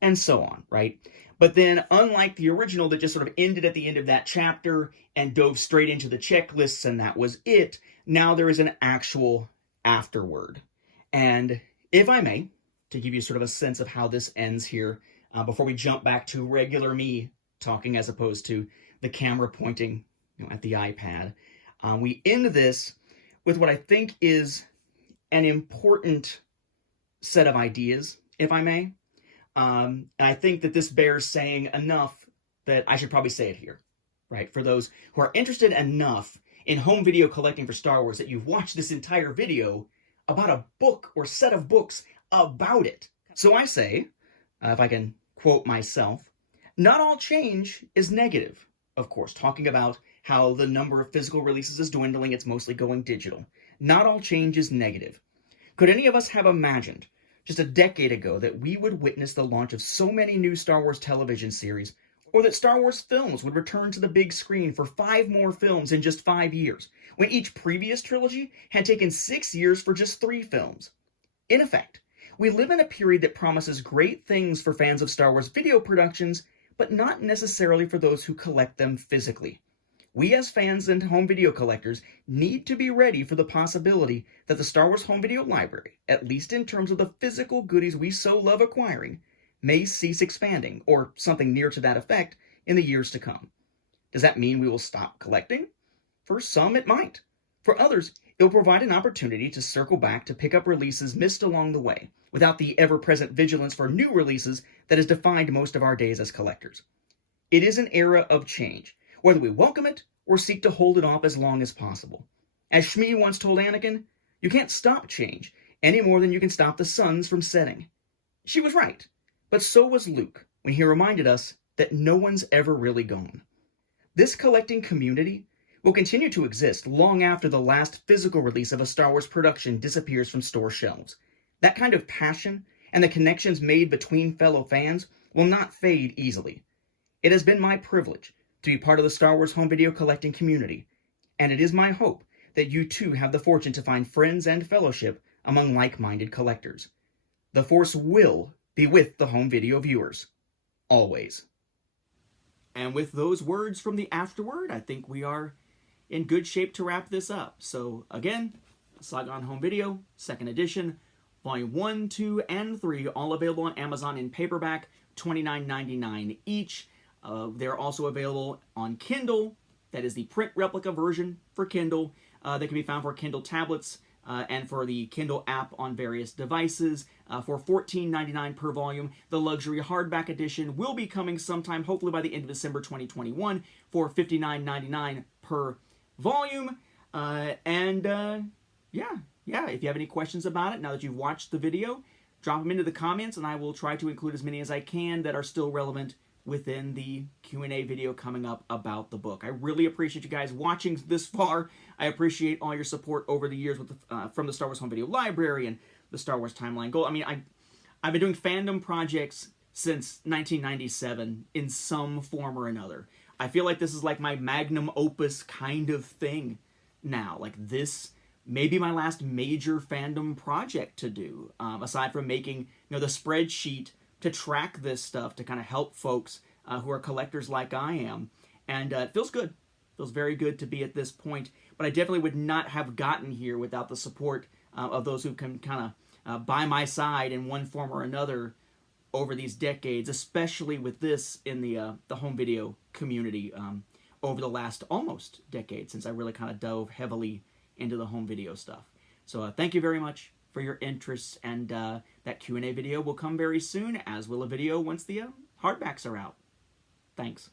and so on, right? But then, unlike the original that just sort of ended at the end of that chapter and dove straight into the checklists and that was it, now there is an actual afterword. And if I may, to give you sort of a sense of how this ends here, before we jump back to regular me talking as opposed to the camera pointing at the iPad, we end this with what I think is an important set of ideas, if I may. And I think that this bears saying enough that I should probably say it here, right? For those who are interested enough in home video collecting for Star Wars that you've watched this entire video about a book or set of books about it. So I say, if I can quote myself, not all change is negative, of course, talking about how the number of physical releases is dwindling, it's mostly going digital. Not all change is negative. Could any of us have imagined just a decade ago that we would witness the launch of so many new Star Wars television series, Or that Star Wars films would return to the big screen for 5 more films in just 5 years, when each previous trilogy had taken 6 years for just 3 films. In effect, we live in a period that promises great things for fans of Star Wars video productions, but not necessarily for those who collect them physically. We as fans and home video collectors need to be ready for the possibility that the Star Wars home video library, at least in terms of the physical goodies we so love acquiring, may cease expanding, or something near to that effect, in the years to come. Does that mean we will stop collecting? For some, it might. For others, it will provide an opportunity to circle back to pick up releases missed along the way, without the ever-present vigilance for new releases that has defined most of our days as collectors. It is an era of change, whether we welcome it or seek to hold it off as long as possible. As Shmi once told Anakin, you can't stop change any more than you can stop the suns from setting. She was right. But so was Luke when he reminded us that no one's ever really gone. This collecting community will continue to exist long after the last physical release of a Star Wars production disappears from store shelves. That kind of passion and the connections made between fellow fans will not fade easily. It has been my privilege to be part of the Star Wars home video collecting community, and it is my hope that you too have the fortune to find friends and fellowship among like-minded collectors. The Force will be with the home video viewers. Always. And with those words from the afterword, I think we are in good shape to wrap this up. So again, A Saga on Home Video, 2nd edition, Volume 1, 2, and 3, all available on Amazon in paperback, $29.99 each. They're also available on Kindle. That is the print replica version for Kindle. They can be found for Kindle tablets and for the Kindle app on various devices for $14.99 per volume. The luxury hardback edition will be coming sometime, hopefully by the end of December 2021, for $59.99 per volume. Yeah, if you have any questions about it, now that you've watched the video, drop them into the comments, and I will try to include as many as I can that are still relevant within the Q&A video coming up about the book. I really appreciate you guys watching this far. I appreciate all your support over the years with from the Star Wars Home Video Library and the Star Wars Timeline Gold. I mean, I've been doing fandom projects since 1997 in some form or another. I feel like this is like my magnum opus kind of thing now. Like, this may be my last major fandom project to do, aside from making, the spreadsheet to track this stuff to kind of help folks who are collectors like I am. And it feels good. It feels very good to be at this point. But I definitely would not have gotten here without the support of those who can kind of by my side in one form or another over these decades, especially with this in the home video community over the last almost decade, since I really kind of dove heavily into the home video stuff. So thank you very much for your interest, and that Q&A video will come very soon, as will a video once the hardbacks are out. Thanks.